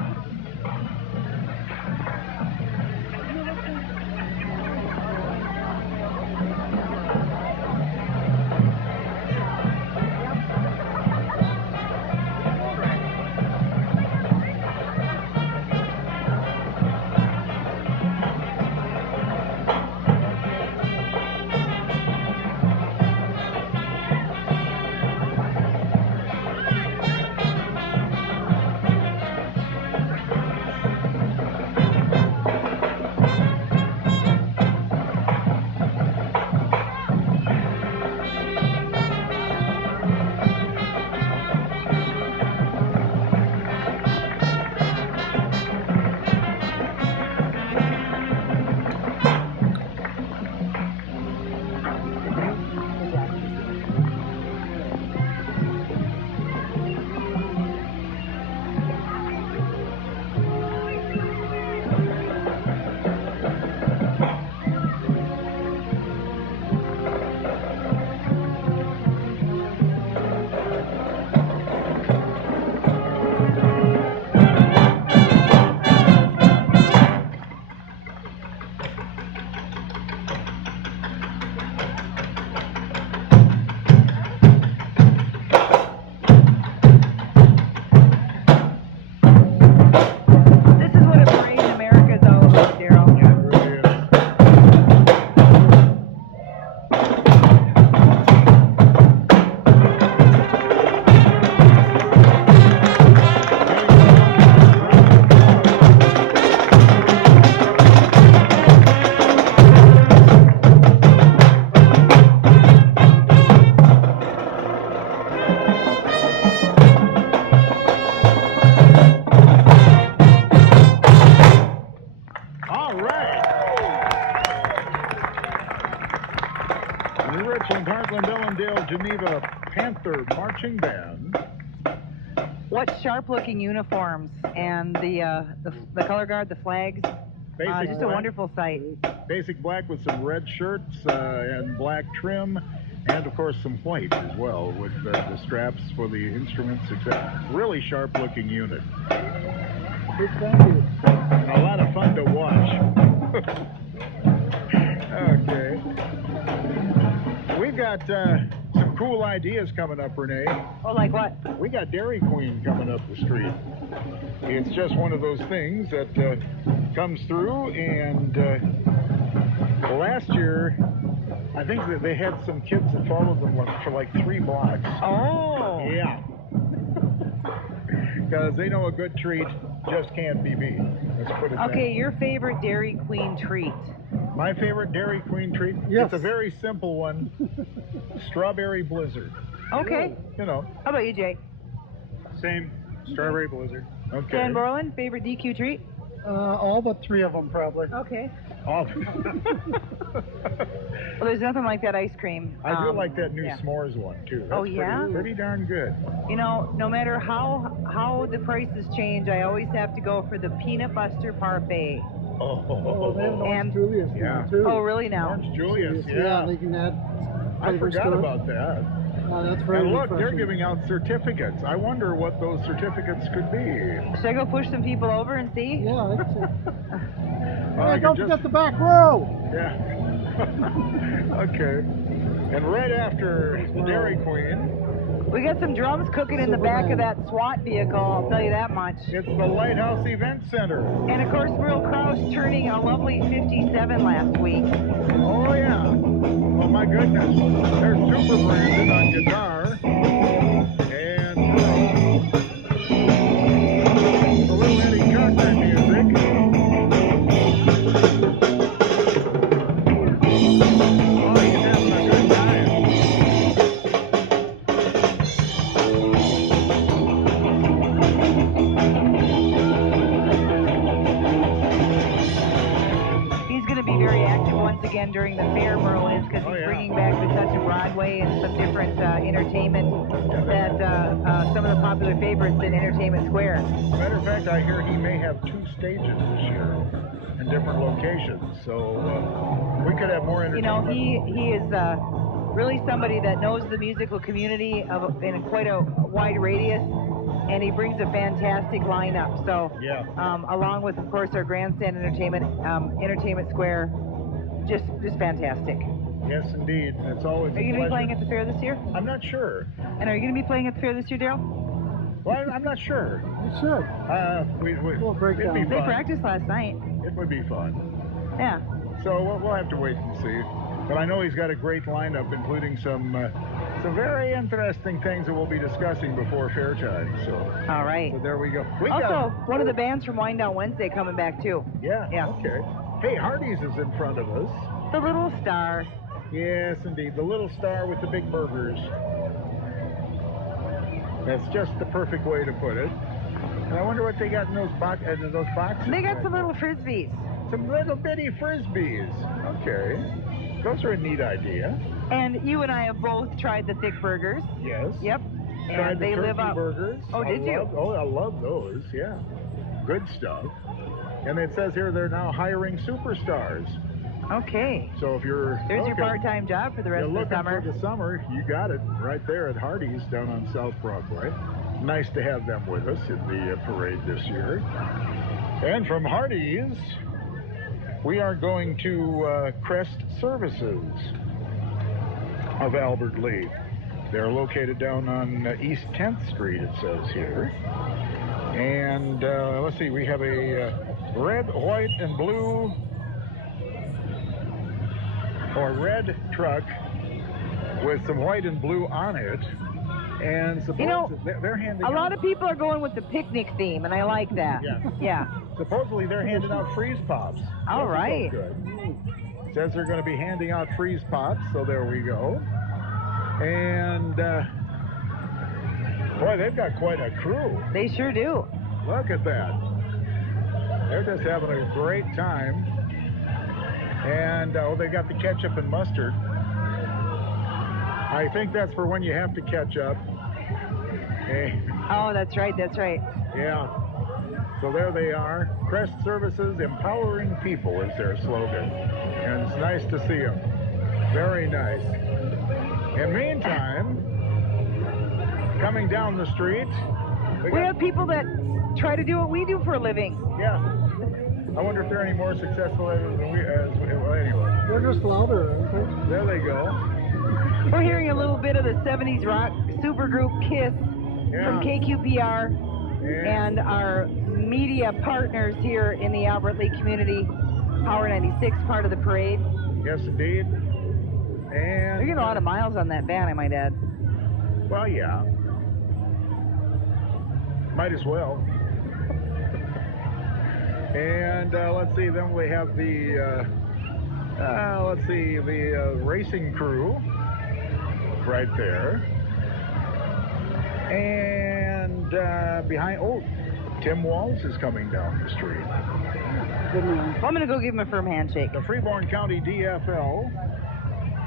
Geneva Panther Marching Band. What sharp-looking uniforms and the color guard, the flags. Just a wonderful sight. Basic black with some red shirts and black trim, and of course some white as well with the straps for the instruments, etc. Really sharp-looking unit. A lot of fun to watch. Okay. We've got some cool ideas coming up, Renee. Oh, like what? We got Dairy Queen coming up the street. It's just one of those things that comes through, and last year, I think that they had some kids that followed them for like 3 blocks. Oh. Yeah. Because they know a good treat just can't be beat. Let's put it that way. Okay, your favorite Dairy Queen treat? My favorite Dairy Queen treat? Yes. It's a very simple one. Strawberry Blizzard. Okay. You know. How about you, Jay? Same. Strawberry Blizzard. Okay. Dan Borland, favorite DQ treat? All but 3 of them, probably. Okay. Oh. Well, there's nothing like that ice cream. I do like that new s'mores one, too. That's yeah? Pretty darn good. You know, no matter how the prices change, I always have to go for the peanut butter parfait. Oh, they have an And- Orange Julius now, too. Oh, really now? Orange Julius, Yeah, they can add I flavors forgot to it. about that. That's very And look, they're refreshing. giving out certificates. I wonder what those certificates could be. Should I go push some people over and see? Yeah, I can see. Well, I Hey, could don't just- forget the back row. Yeah. Okay. And right after the Dairy Queen, We got some drums cooking in the back of that SWAT vehicle, I'll tell you that much. it's the Lighthouse Event Center. And of course, Merle Krause turning a lovely 57 last week. Oh, yeah. Oh, my goodness. There's Super Brandon on guitar. And a little Eddie Cochran music. Oh, he's having a good time. He's going to be very active once again during the fair, Merle is, because Oh, he's yeah. bringing back the touch of Broadway and some different entertainment that some of the popular favorites in Entertainment Square. Matter of fact, I hear he may have 2 stages this year in different locations. So we could have more You know, entertainment. he is really somebody that knows the musical community in quite a wide radius, and he brings a fantastic lineup. So, Yeah. along with, of course, our grandstand entertainment, Entertainment Square, just fantastic. Yes, indeed. It's always Are you a going to be pleasure. playing at the fair this year? I'm not sure. And are you going to be playing at the fair this year, Daryl? Well, I'm not sure. You should. We'll break it'd be down. They fun. practiced last night. It would be fun. Yeah. So we'll have to wait and see. But I know he's got a great lineup, including some very interesting things that we'll be discussing before fair time. So All right. there we go. We Also, got, one of the bands from Wind Down Wednesday coming back, too. yeah. Okay. Hey, Hardee's is in front of us. The Little Star. Yes, indeed. The little star with the big burgers. That's just the perfect way to put it. And I wonder what they got in those boxes. They got some little Frisbees. Some little bitty Frisbees. Okay. Those are a neat idea. And you and I have both tried the thick burgers. Yes. Yep. Tried And the they turkey live up. burgers. Oh, did you? I love those. Yeah. Good stuff. And it says here they're now hiring superstars. Okay. So if you're There's your looking- part-time job for the rest you're of the looking summer. for the summer, you got it right there at Hardee's down on South Broadway. Nice to have them with us in the parade this year. And from Hardee's, we are going to Crest Services of Albert Lee. They're located down on East 10th Street, it says here. And let's see, we have a red, white, and blue, or red truck with some white and blue on it. And You know, they're handing A lot out, of people are going with the picnic theme, and I like that. Yeah. Yeah. supposedly they're handing out freeze pops. All Those are right. good. Says they're going to be handing out freeze pops, so there we go. And boy, they've got quite a crew. They sure do. Look at that. They're just having a great time. And they got the ketchup and mustard. I think that's for when you have to catch up. Hey, Oh, that's right. That's right. yeah. So there they are. Crest Services, empowering people is their slogan. And it's nice to see them. Very nice. In the meantime, coming down the street, We have people that try to do what we do for a living. yeah. I wonder if they're any more successful than we well, anyway. They're just louder, aren't they? There they go. We're hearing a little bit of the 70s rock supergroup Kiss from KQPR and our media partners here in the Albert Lea community. Power 96, part of the parade. Yes, indeed. And they're getting a lot of miles on that van, I might add. Well, yeah. Might as well. And let's see, then we have the, the racing crew right there. And behind, Tim Walls is coming down the street. I'm going to go give him a firm handshake. The Freeborn County DFL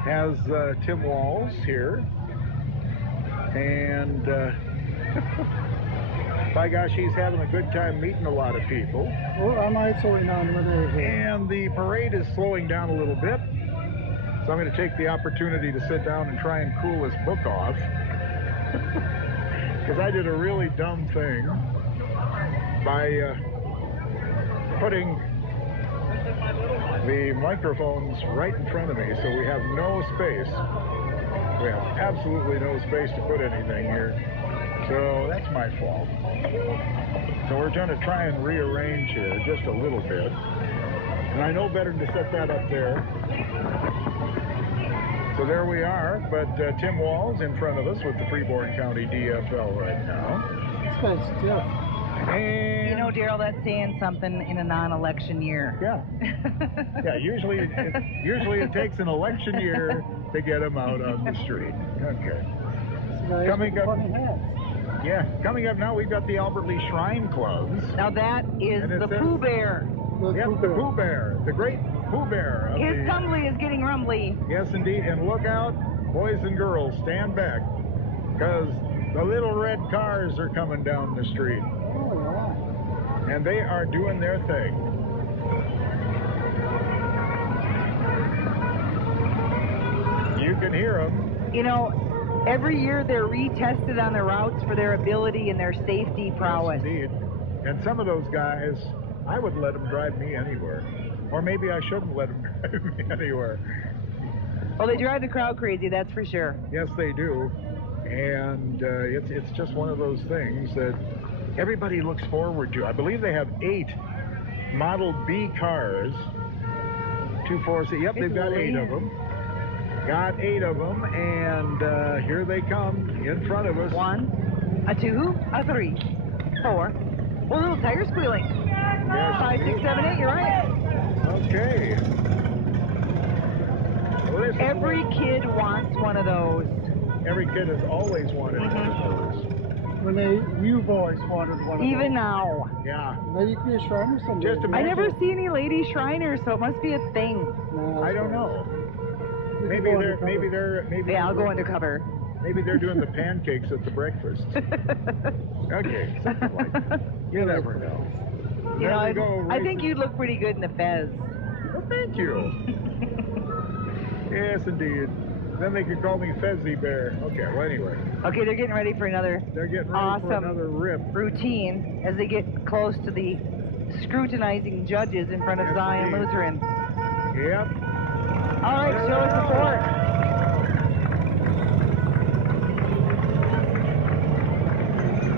has Tim Walls here. And by gosh, he's having a good time meeting a lot of people. Well, I might slow down when they're here. And the parade is slowing down a little bit. So I'm going to take the opportunity to sit down and try and cool this book off. Because I did a really dumb thing by putting the microphones right in front of me, so we have no space. We have absolutely no space to put anything here. So that's my fault. So we're going to try and rearrange here just a little bit. And I know better to set that up there. So there we are, but Tim Walls in front of us with the Freeborn County DFL right now. This guy's stiff. And you know, Daryl, that's saying something in a non-election year. Yeah. Yeah, usually it takes an election year to get them out on the street. Okay. Coming up. Yeah, coming up now, we've got the Albert Lea Shrine Clubs. Now that is the Pooh Bear. Yep, the Pooh Bear, the great Pooh Bear. His tumbly is getting rumbly. Yes, indeed. And look out, boys and girls, stand back, because the little red cars are coming down the street. Oh, yeah. And they are doing their thing. You can hear them. You know, every year they're retested on the routes for their ability and their safety prowess. Yes, indeed. And some of those guys, I would let them drive me anywhere. Or maybe I shouldn't let them drive me anywhere. Well, they drive the crowd crazy, that's for sure. Yes, they do. And it's just one of those things that everybody looks forward to. I believe they have 8 Model B cars. 2, 4, 6. Yep, they've got 8 of them. Got 8 of them, and here they come in front of us. 1, a 2, a 3, 4. Oh, little tire squealing. Yes, 5, 6, 7, 8. You're right. Okay. Well, every kid wants one of those. Every kid has always wanted one of those. When you boys wanted one of those. Even now. Yeah. Maybe you could be a Shriner someday. Just imagine. I never see any lady Shriners, so it must be a thing. No, I don't know. Maybe they're. Yeah, I'll go undercover. Maybe they're doing the pancakes at the breakfast. Okay, something like that. You never know. You know, I think you'd look pretty good in a fez. Well, thank you. Yes, indeed. Then they could call me Fezzy Bear. Okay, well, anyway. Okay, they're getting ready for another for another rip. Routine as they get close to the scrutinizing judges in front of Zion Lutheran. Yep. All right, show us support.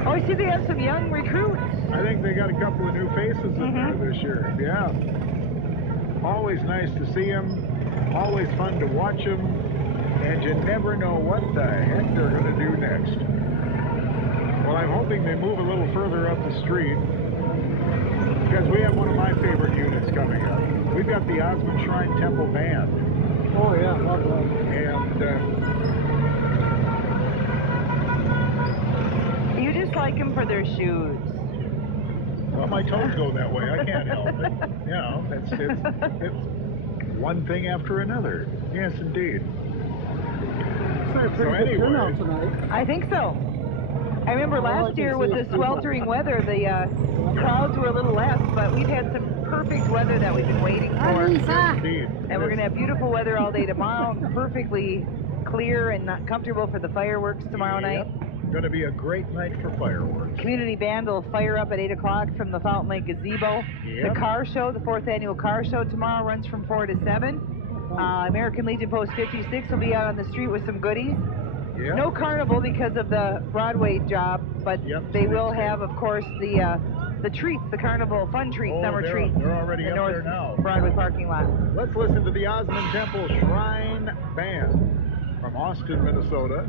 Oh, I see they have some young recruits. I think they got a couple of new faces in there this year. Yeah. Always nice to see them. Always fun to watch them. And you never know what the heck they're going to do next. Well, I'm hoping they move a little further up the street, because we have one of my favorite units coming up. We've got the Osmond Shrine Temple Band. Oh, yeah, lovely. And you just like them for their shoes. well, my toes go that way. I can't help it. You know, it's one thing after another. Yes, indeed. So anyway, I think so. I remember last year with the sweltering weather, the crowds were a little less, but we've had some perfect weather that we've been waiting for. Indeed. And we're going to have beautiful weather all day tomorrow, perfectly clear and not comfortable for the fireworks tomorrow night. Going to be a great night for fireworks. Community band will fire up at 8 o'clock from the Fountain Lake Gazebo. Yep. The car show, the 4th annual car show tomorrow runs from 4 to 7. American Legion Post 56 will be out on the street with some goodies. Yep. No carnival because of the Broadway job, but they will have, of course, the treats, the carnival fun treats, summer treats. They're already up there now. Broadway parking lot. Let's listen to the Osmond Temple Shrine Band from Austin, Minnesota.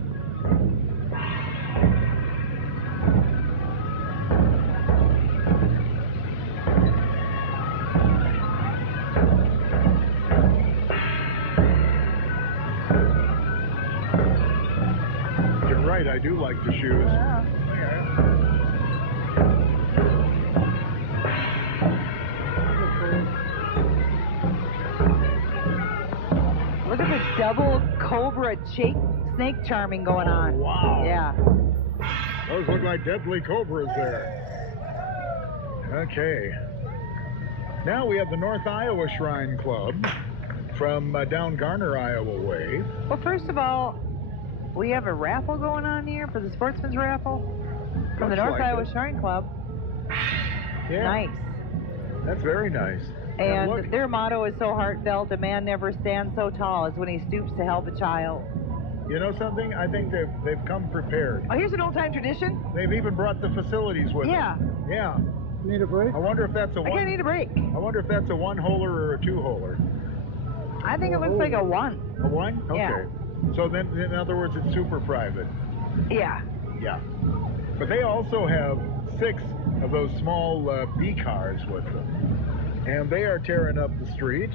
You're right, I do like the shoes. Yeah. Look at this double cobra snake charming going on. Wow. Yeah. Those look like deadly cobras there. Okay. Now we have the North Iowa Shrine Club from down Garner, Iowa way. Well, first of all, we have a raffle going on here for the Sportsman's Raffle from the North Iowa Shrine Club. Yeah. Nice. That's very nice. And their motto is so heartfelt, a man never stands so tall as when he stoops to help a child. You know something? I think they've come prepared. Oh, here's an old-time tradition. They've even brought the facilities with them. Yeah. Need a break? I wonder if that's a one. I can't need a break. I wonder if that's a one-holer or a two-holer. I think it looks like a one. A one? Okay. Yeah. So then, in other words, it's super private. Yeah. Yeah. But they also have 6 of those small B cars with them. And they are tearing up the street.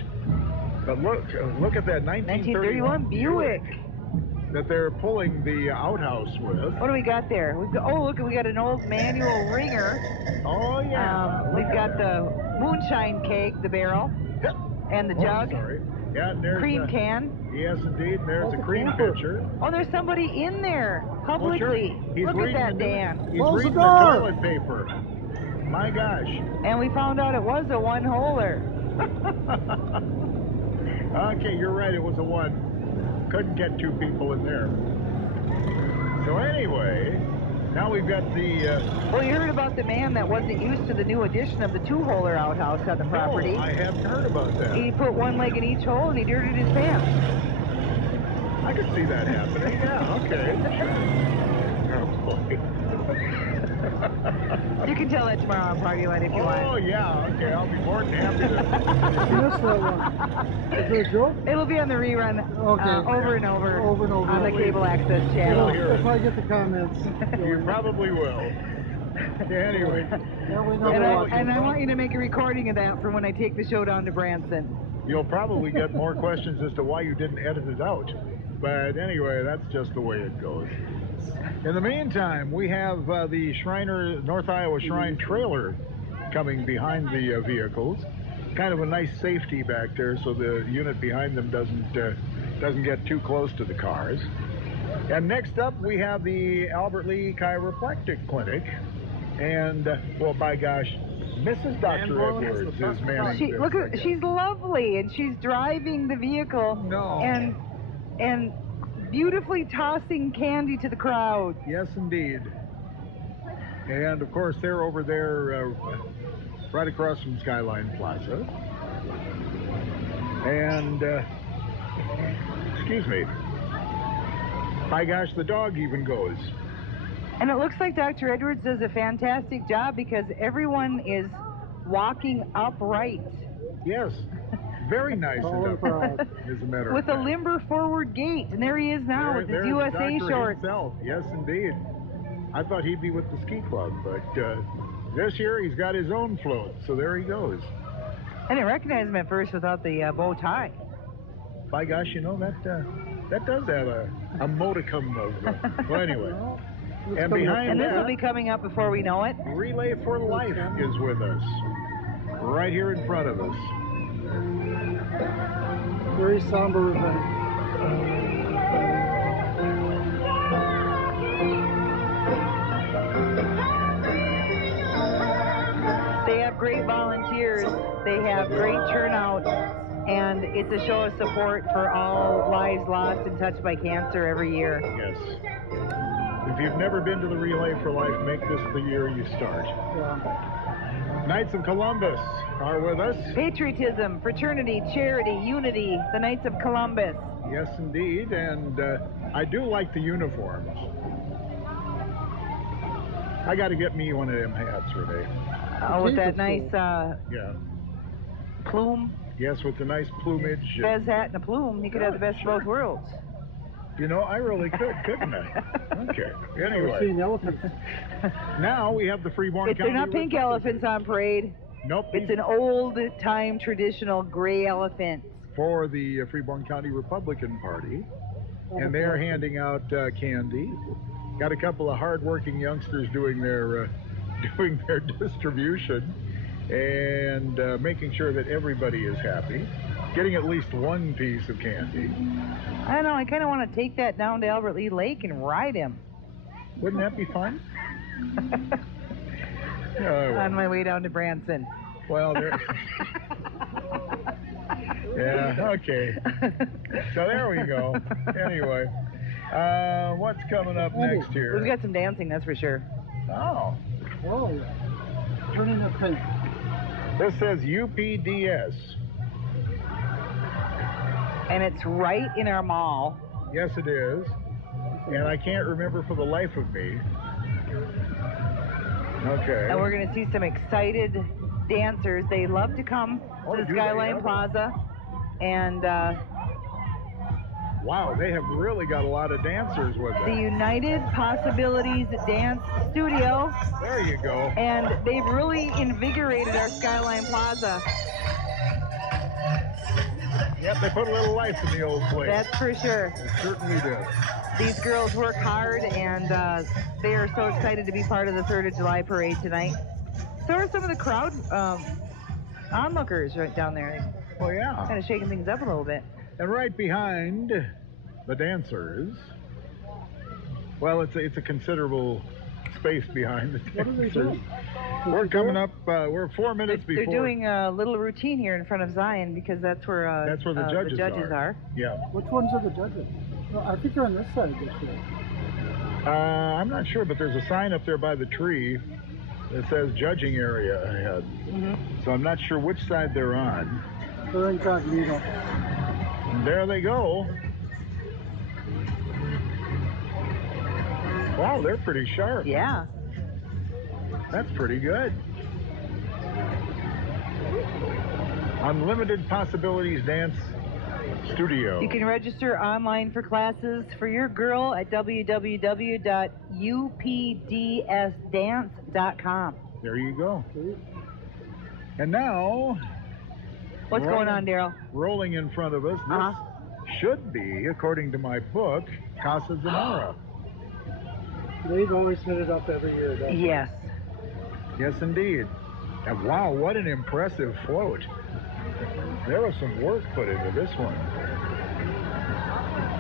But look at that 1931 Buick that they're pulling the outhouse with. What do we got there? We got an old manual ringer. Oh, yeah. We've got the moonshine keg, the barrel, and the jug. Sorry. Yeah, and there's cream can. Yes, indeed. There's a cream pitcher. Oh, there's somebody in there publicly. Well, sure. Look at that, Dan. He's reading the toilet paper. My gosh. And we found out it was a one-holer. Okay, you're right. It was a one. Couldn't get 2 people in there. So anyway, now we've got the... Well, you heard about the man that wasn't used to the new addition of the 2-holer outhouse on the property. No, I haven't heard about that. He put one leg in each hole and he dirtied his pants. I could see that happening. Yeah, okay. Oh, boy. You can tell that tomorrow on Party Line if you want. Oh, yeah. Okay, I'll be more than happy to. You missed that one. Is it a joke? It'll be on the rerun over and over on the cable access channel. If I get the comments. You probably will. Anyway. And I want you to make a recording of that for when I take the show down to Branson. You'll probably get more questions as to why you didn't edit it out. But anyway, that's just the way it goes. In the meantime, we have the North Iowa Shrine trailer coming behind the vehicles. Kind of a nice safety back there so the unit behind them doesn't get too close to the cars. And next up, we have the Albert Lea Chiropractic Clinic. And, well, by gosh, Mrs. Dr. Edwards is manning she's lovely, and she's driving the vehicle. No. And beautifully tossing candy to the crowd. Yes, indeed. And, of course, they're over there right across from Skyline Plaza. And, excuse me. My gosh, the dog even goes. And it looks like Dr. Edwards does a fantastic job because everyone is walking upright. Yes. Very nice, as a matter of with fact. a limber forward gait, and there he is now with his USA shorts. Himself. Yes, indeed. I thought he'd be with the ski club, but this year he's got his own float, so there he goes. I didn't recognize him at first without the bow tie. By gosh, you know that does have a modicum of. Well, anyway. And behind this will be coming up before we know it. Relay for Life is with us, right here in front of us. Very somber event. They have great volunteers. They have great turnout. And it's a show of support for all lives lost and touched by cancer every year. Yes. If you've never been to the Relay for Life, make this the year you start. Yeah. Knights of Columbus are with us. Patriotism, fraternity, charity, unity, the Knights of Columbus. Yes, indeed, and I do like the uniforms. I got to get me one of them hats, Renee. Oh, with that nice yeah, plume. Yes, with the nice plumage. Fez hat and a plume, you could have the best of both worlds. You know, I really could, couldn't I? Okay. Anyway. We've seen elephants. Now we have the Freeborn County. They're not pink elephants on parade. Nope. It's an old-time traditional gray elephant. For the Freeborn County Republican Party. And they're handing out candy. Got a couple of hard-working youngsters doing their distribution and making sure that everybody is happy. Getting at least one piece of candy. I don't know. I kind of want to take that down to Albert Lee Lake and ride him. Wouldn't that be fun? On my way down to Branson. Well, there. Yeah, okay. So there we go. Anyway, what's coming up next here? We've got some dancing, that's for sure. Oh. Oh, turning the pink. This says UPDS. And it's right in our mall. Yes, it is. And I can't remember for the life of me. Okay. And we're going to see some excited dancers. They love to come to the Skyline Plaza. And wow, they have really got a lot of dancers with them. The United Possibilities Dance Studio. There you go. And they've really invigorated our Skyline Plaza. Yep, they put a little life in the old place. That's for sure. They certainly do. These girls work hard, and they are so excited to be part of the 3rd of July parade tonight. So are some of the crowd onlookers right down there. Oh, yeah. Kind of shaking things up a little bit. And right behind the dancers, well, it's a considerable space behind the dancers. We're coming up, we're 4 minutes before. They're doing a little routine here in front of Zion because that's where the judges are. Yeah. Which ones are the judges? Well, I think they're on this side this year. I'm not sure, but there's a sign up there by the tree that says judging area ahead. Mm-hmm. So I'm not sure which side they're on. They're incognito. And there they go. Wow, they're pretty sharp. Yeah. That's pretty good. Unlimited Possibilities Dance Studio. You can register online for classes for your girl at www.updsdance.com. There you go. And now... What's going on, Daryl? Rolling in front of us, this should be, according to my book, Casa Zamora. They've always hit it up every year, don't they? Yes. Yes, indeed. And wow, what an impressive float. There was some work put into this one.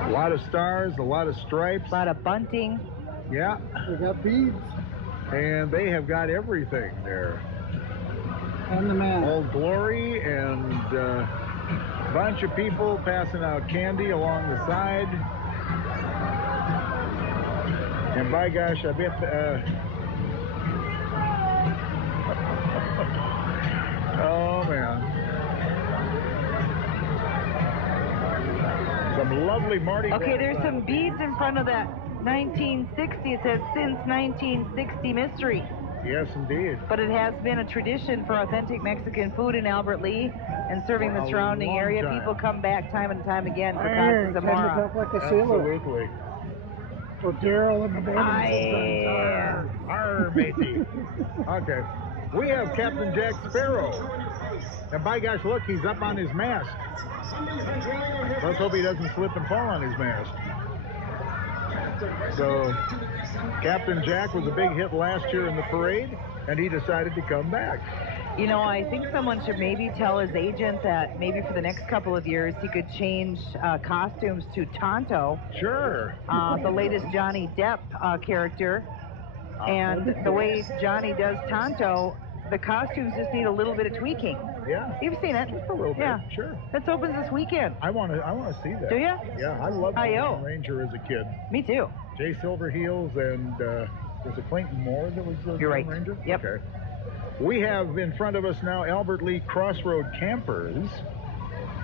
A lot of stars, a lot of stripes. A lot of bunting. Yeah. They got beads. And they have got everything there. And the man. Old Glory and a bunch of people passing out candy along the side. And by gosh, I bet... oh, man. Some lovely Mardi Gras. Okay, there's some beads in front of that 1960. It says since 1960 mystery. Yes, indeed. But it has been a tradition for authentic Mexican food in Albert Lea and serving the surrounding area. Time. People come back time and time again for Casa Zamora. Like a sailor. Absolutely. So Daryl and the baby. Arr, matey. Okay. We have Captain Jack Sparrow. And by gosh, look, he's up on his mast. Let's hope he doesn't slip and fall on his mast. So, Captain Jack was a big hit last year in the parade, and he decided to come back. You know, I think someone should maybe tell his agent that maybe for the next couple of years he could change costumes to Tonto. Sure. The latest Johnny Depp character. And the way Johnny does Tonto, the costumes just need a little bit of tweaking. Yeah. You've seen it. Just a little bit. Yeah. Sure. That opens this weekend. I want to see that. Do you? Yeah, I loved the Lone Ranger as a kid. Me too. Jay Silverheels and was it Clayton Moore that was the You're right. Lone Ranger? Yep. Okay. We have in front of us now Albert Lee Crossroad campers,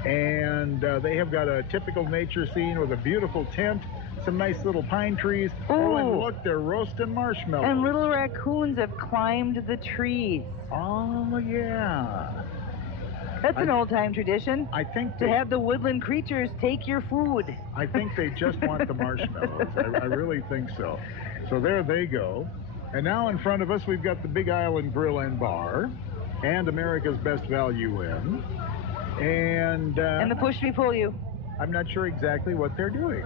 and they have got a typical nature scene with a beautiful tent, some nice little pine trees. Ooh. Oh, and look, they're roasting marshmallows. And little raccoons have climbed the trees. Oh, yeah. That's an old-time tradition. I think to have the woodland creatures take your food. I think they just want the marshmallows. I really think so. So there they go. And now in front of us, we've got the Big Island Grill and Bar and America's Best Value Inn. And the Push Me Pull You. I'm not sure exactly what they're doing.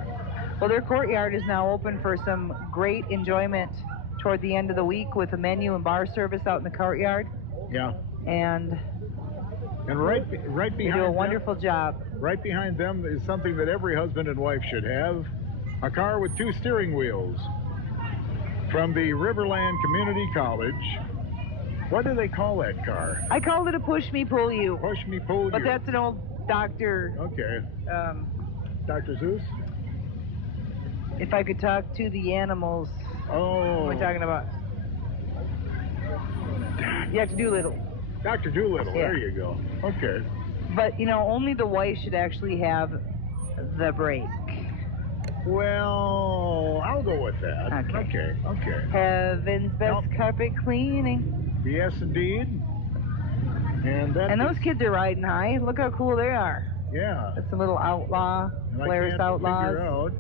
Well, their courtyard is now open for some great enjoyment toward the end of the week with a menu and bar service out in the courtyard. Yeah. And right behind they do a wonderful job. Right behind them is something that every husband and wife should have, a car with 2 steering wheels from the Riverland Community College. What do they call that car? I called it a Push Me Pull You. Push Me Pull You. But that's an old Dr. Okay. Dr. Zeus? If I could talk to the animals. Oh. What are we talking about? Dr. Doolittle. Dr. Doolittle, yeah. There you go. Okay. But, you know, only the wife should actually have the brake. Well, I'll go with that. Okay. Heaven's best carpet cleaning. Yes, indeed. And those kids are riding high. Look how cool they are. Yeah. That's a little outlaw, Blair's Outlaws.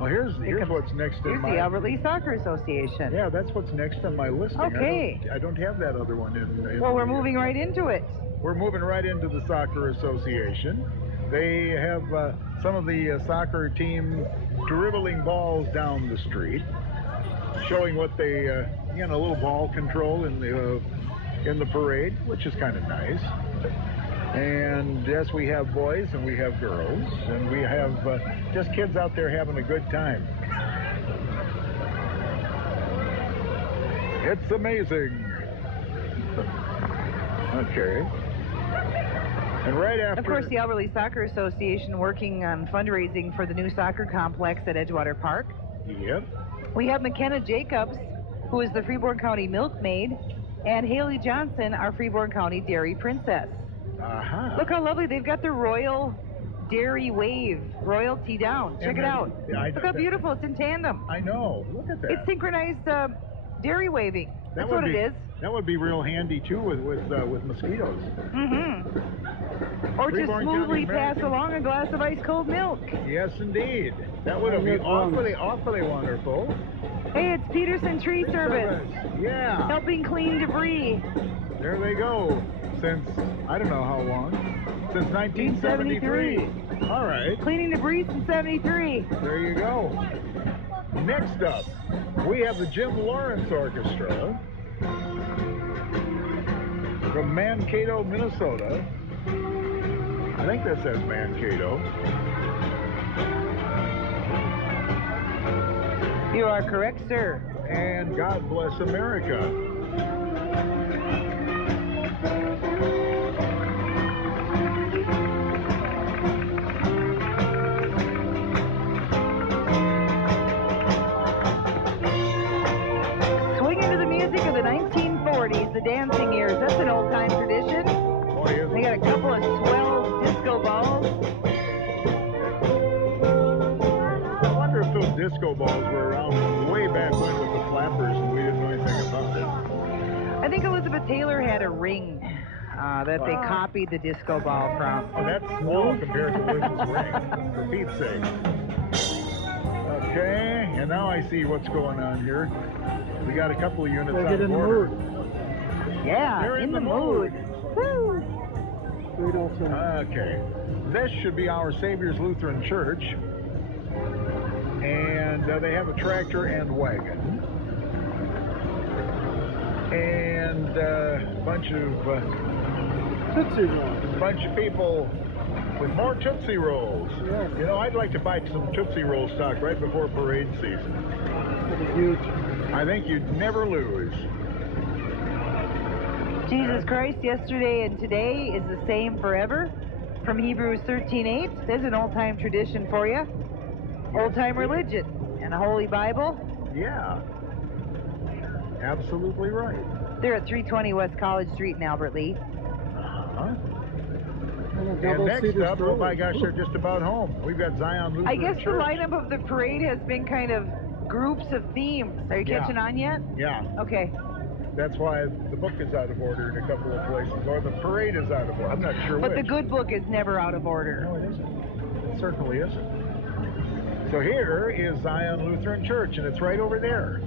Well, here's what's next in my... Here's the Albert Lee Soccer Association. Yeah, that's what's next on my listing. Okay. I don't have that other one in well, we're moving right into it. We're moving right into the Soccer Association. They have some of the soccer team dribbling balls down the street, showing what they, a little ball control in the parade, which is kind of nice. And yes, we have boys and we have girls, and we have just kids out there having a good time. It's amazing. Okay. And right after... Of course, the Albert Lee Soccer Association working on fundraising for the new soccer complex at Edgewater Park. Yep. We have McKenna Jacobs, who is the Freeborn County Milkmaid, and Haley Johnson, our Freeborn County Dairy Princess. Uh-huh. Look how lovely. They've got the Royal Dairy Wave, royalty down. Check it out. Look how beautiful. It's in tandem. I know. Look at that. It's synchronized dairy waving. That's what it is. That would be real handy, too, with mosquitoes. Mm-hmm. Or just smoothly pass along a glass of ice-cold milk. Yes, indeed. That would be awfully wonderful. Hey, it's Peterson Tree Service. Yeah. Helping clean debris. There they go. Since, I don't know how long. Since 1973. All right. Cleaning debris since 73. There you go. Next up, we have the Jim Lawrence Orchestra from Mankato, Minnesota. I think that says Mankato. You are correct, sir. And God Bless America. The dancing years. That's an old-time tradition. Oh, yeah. They got a couple of swell disco balls. I wonder if those disco balls were around way back when with the flappers and we didn't know anything about it. I think Elizabeth Taylor had a ring that they copied the disco ball from. Oh, that's small compared to Liz's ring, for Pete's sake. Okay, and now I see what's going on here. We got a couple of units on board. Yeah, they're in the mood. Woo! Okay. This should be Our Savior's Lutheran Church. And they have a tractor and wagon. And a bunch of people with more Tootsie Rolls. Yes. You know, I'd like to buy some Tootsie Roll stock right before parade season. Huge. I think you'd never lose. Jesus Christ, yesterday and today is the same forever. From Hebrews 13:8, there's an old-time tradition for you. Old-time religion and a Holy Bible. Yeah. Absolutely right. They're at 320 West College Street in Albert Lea. Huh? And next up, oh my gosh, they're just about home. We've got Zion Lutheran I guess Church. the lineup of the parade has been kind of groups of themes. Are you catching on yet? Yeah. Okay. That's why the book is out of order in a couple of places, or the parade is out of order. I'm not sure But which. the good book is never out of order. No, it isn't. It certainly isn't. So here is Zion Lutheran Church, and it's right over there.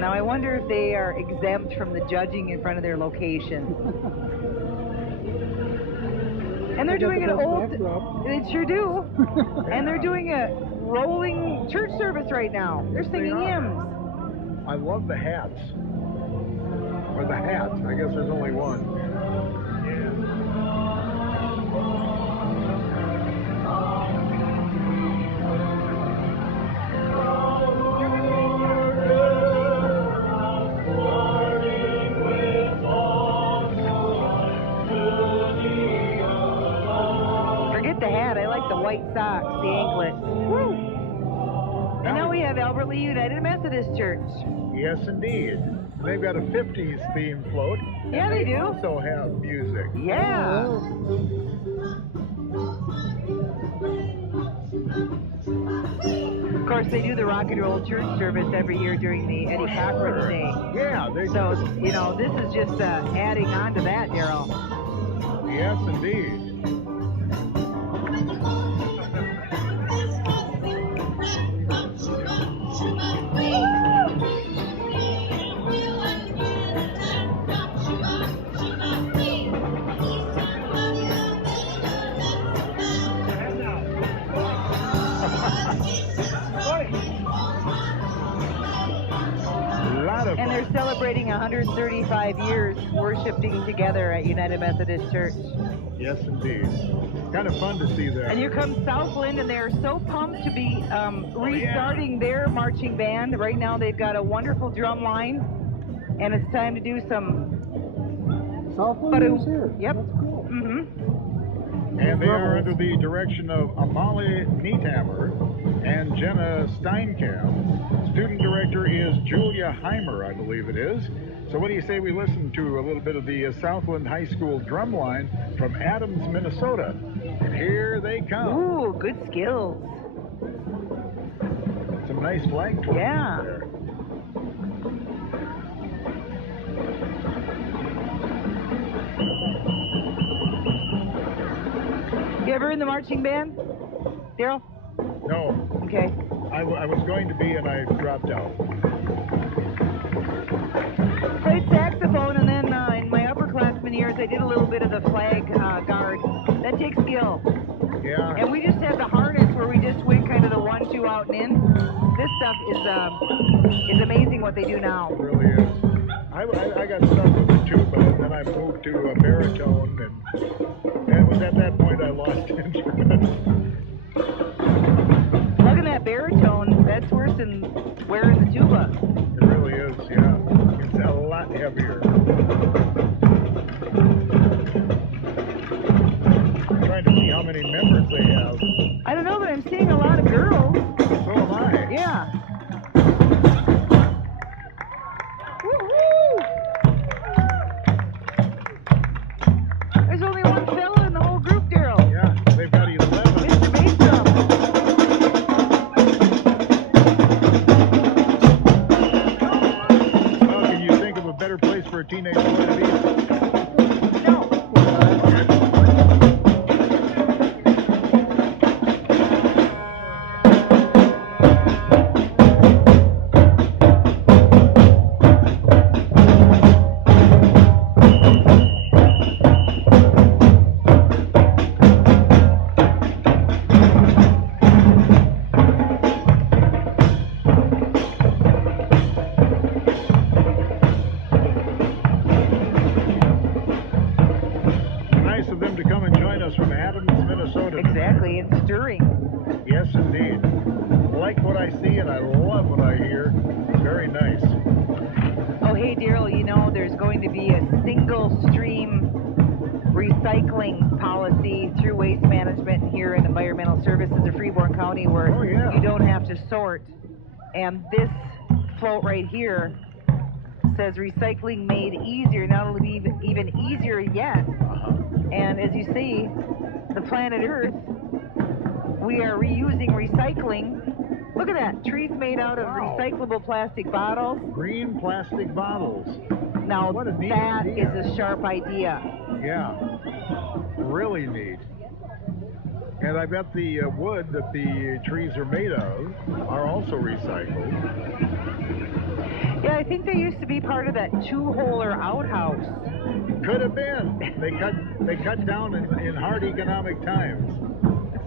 Now I wonder if they are exempt from the judging in front of their location. And they're doing an old, they sure do. And they're doing a rolling church service right now. They're singing hymns. I love the hats. Or the hats. I guess there's only one. Forget the hat. I like the white socks, the anklets. Woo! And now we have Albert Lea United Methodist Church. Yes, indeed. They've got a 50s theme float. Yeah, they do. Also have music. Yeah. Of course, they do the rock and roll church service every year during the Eddie Cochran Day. Yeah, they So, you know, this is just adding on to that, Daryl. Yes, indeed. And they're celebrating 135 years worshiping together at United Methodist Church. Yes, indeed. Kind of fun to see that. And here comes Southland, and they're so pumped to be restarting their marching band. Right now they've got a wonderful drum line, and it's time to do some... Southland is here. Yep. That's cool. Mm-hmm. And they are under the direction of Amalie Niethammer and Jenna Steinkamp. Student director is Julia Heimer, I believe it is. So what do you say we listen to a little bit of the Southland High School drumline from Adams, Minnesota? And here they come. Ooh, good skills. Some nice flag torches there. You ever in the marching band, Daryl? No. Okay. I was going to be, and I dropped out. Played saxophone, and then in my upperclassmen years, I did a little bit of the flag guard. That takes skill. Yeah. And we just had the harness where we just went kind of the 1-2 out and in. This stuff is amazing what they do now. It really is. I got stuck with the tuba, and then I moved to a baritone, and it was at that point I lost interest. Plugging that baritone, that's worse than wearing the tuba. It really is, yeah. It's a lot heavier. I'm trying to see how many members they have. I don't know, but I'm seeing a lot of girls. So am I. Yeah. There's only one fella in the whole group, Daryl. Yeah, they've got 11. Mr. Mason. Well, can you think of a better place for a teenage boy to be? No. Nice of them to come and join us from Adams, Minnesota. Exactly, it's stirring. Yes, indeed. Like what I see, and I love what I hear. Very nice. Oh, hey, Daryl, you know, there's going to be a single-stream recycling policy through Waste Management here in Environmental Services of Freeborn County where you don't have to sort. And this float right here says recycling made easier, not only even easier yet. And as you see, the planet Earth, we are reusing recycling. Look at that, trees made out of recyclable plastic bottles. Green plastic bottles. Now that is a sharp idea. Yeah, really neat. And I bet the wood that the trees are made of are also recycled. Yeah, I think they used to be part of that two-holer outhouse. Could have been. They cut down in hard economic times.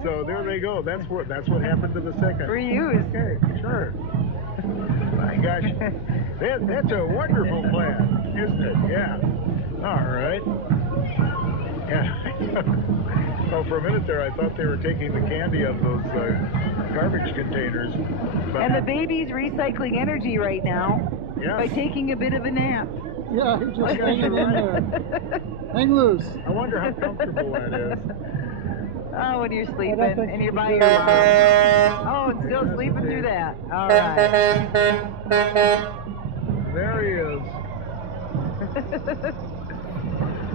So there they go. That's what happened to the second. Reuse. Okay, sure. My gosh, that's a wonderful plan, isn't it? Yeah. All right. Yeah. Well, for a minute there, I thought they were taking the candy out of those garbage containers. But and the baby's recycling energy right now by taking a bit of a nap. Yeah, he's just hanging in there. Hang loose. I wonder how comfortable that is. Oh, when you're sleeping and you're by your mom. Oh, and still sleeping through that. All right. There he is.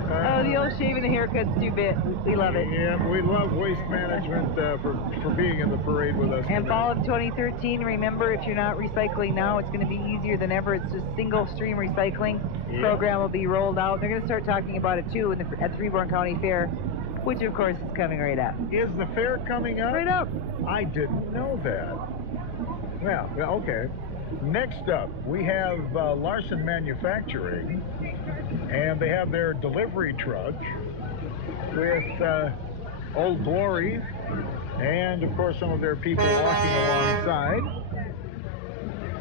Oh, the old shaving the haircut's too big. We love it. Yeah, we love Waste Management for being in the parade with us. And fall of 2013, remember, if you're not recycling now, it's going to be easier than ever. It's just single stream recycling program will be rolled out. They're going to start talking about it too at Freeborn County Fair, which of course is coming right up. Is the fair coming up? Right up. I didn't know that. Well, okay. Next up, we have Larsen Manufacturing, and they have their delivery truck with Old Glory, and of course some of their people walking alongside.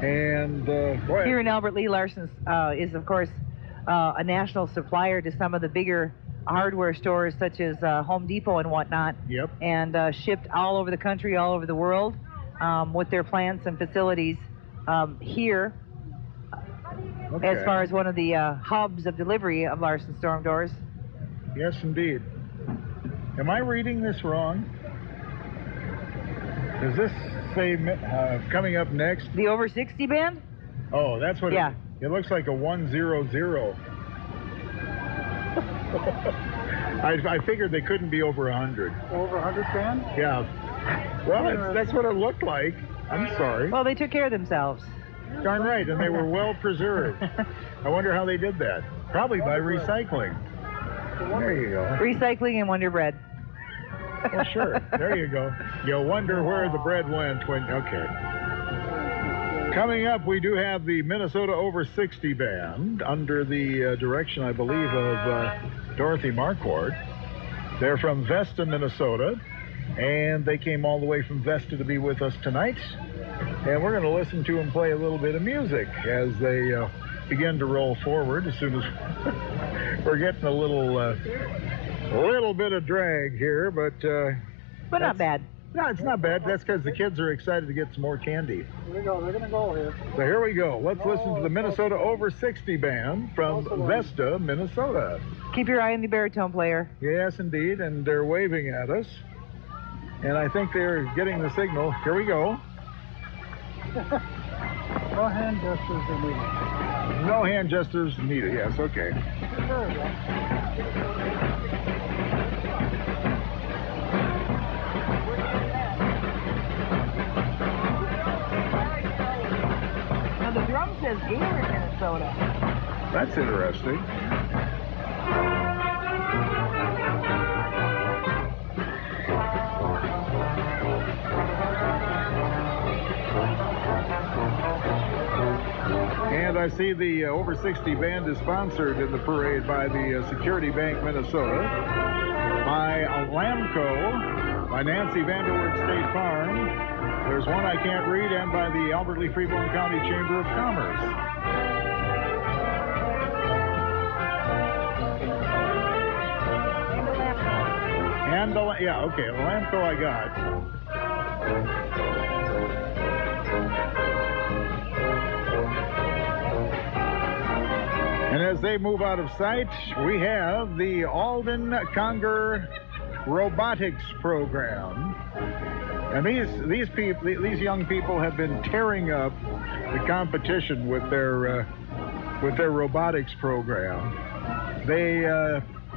And here in Albert Lea, Larson is of course a national supplier to some of the bigger hardware stores such as Home Depot and whatnot. Yep. And shipped all over the country, all over the world, with their plants and facilities here. Okay. As far as one of the hubs of delivery of Larson Storm Doors. Yes, indeed. Am I reading this wrong? Does this say coming up next? The over 60 band? Oh, that's what it looks like, a 100. I figured they couldn't be over 100. Over 100 band? Yeah. Well, that's what it looked like. I'm sorry. Well, they took care of themselves. Darn right, and they were well preserved. I wonder how they did that. Probably by recycling. There you go. Recycling and Wonder Bread. Well, sure. There you go. You'll wonder where the bread went when... Okay. Coming up, we do have the Minnesota Over 60 Band under the direction, I believe, of Dorothy Marquardt. They're from Vesta, Minnesota, and they came all the way from Vesta to be with us tonight. And we're going to listen to them play a little bit of music as they begin to roll forward. As soon as we're getting a little bit of drag here, but not bad. No, it's not bad. That's because the kids are excited to get some more candy. Here we go. They're going to go here. So here we go. Let's listen to the Minnesota Over 60 Band from Vesta, Minnesota. Keep your eye on the baritone player. Yes, indeed. And they're waving at us. And I think they're getting the signal. Here we go. No hand gestures are needed. No hand gestures needed. Yes, okay. There we go. Now the drum says Gator, Minnesota. That's interesting. And I see the Over 60 Band is sponsored in the parade by the Security Bank, Minnesota, by Lamco, by Nancy Vanderwood State Farm. There's one I can't read, and by the Albert Lea Freeborn County Chamber of Commerce. And yeah, okay, Lamco I got. And as they move out of sight, we have the Alden Conger Robotics Program. And these young people have been tearing up the competition with their with their robotics program. They,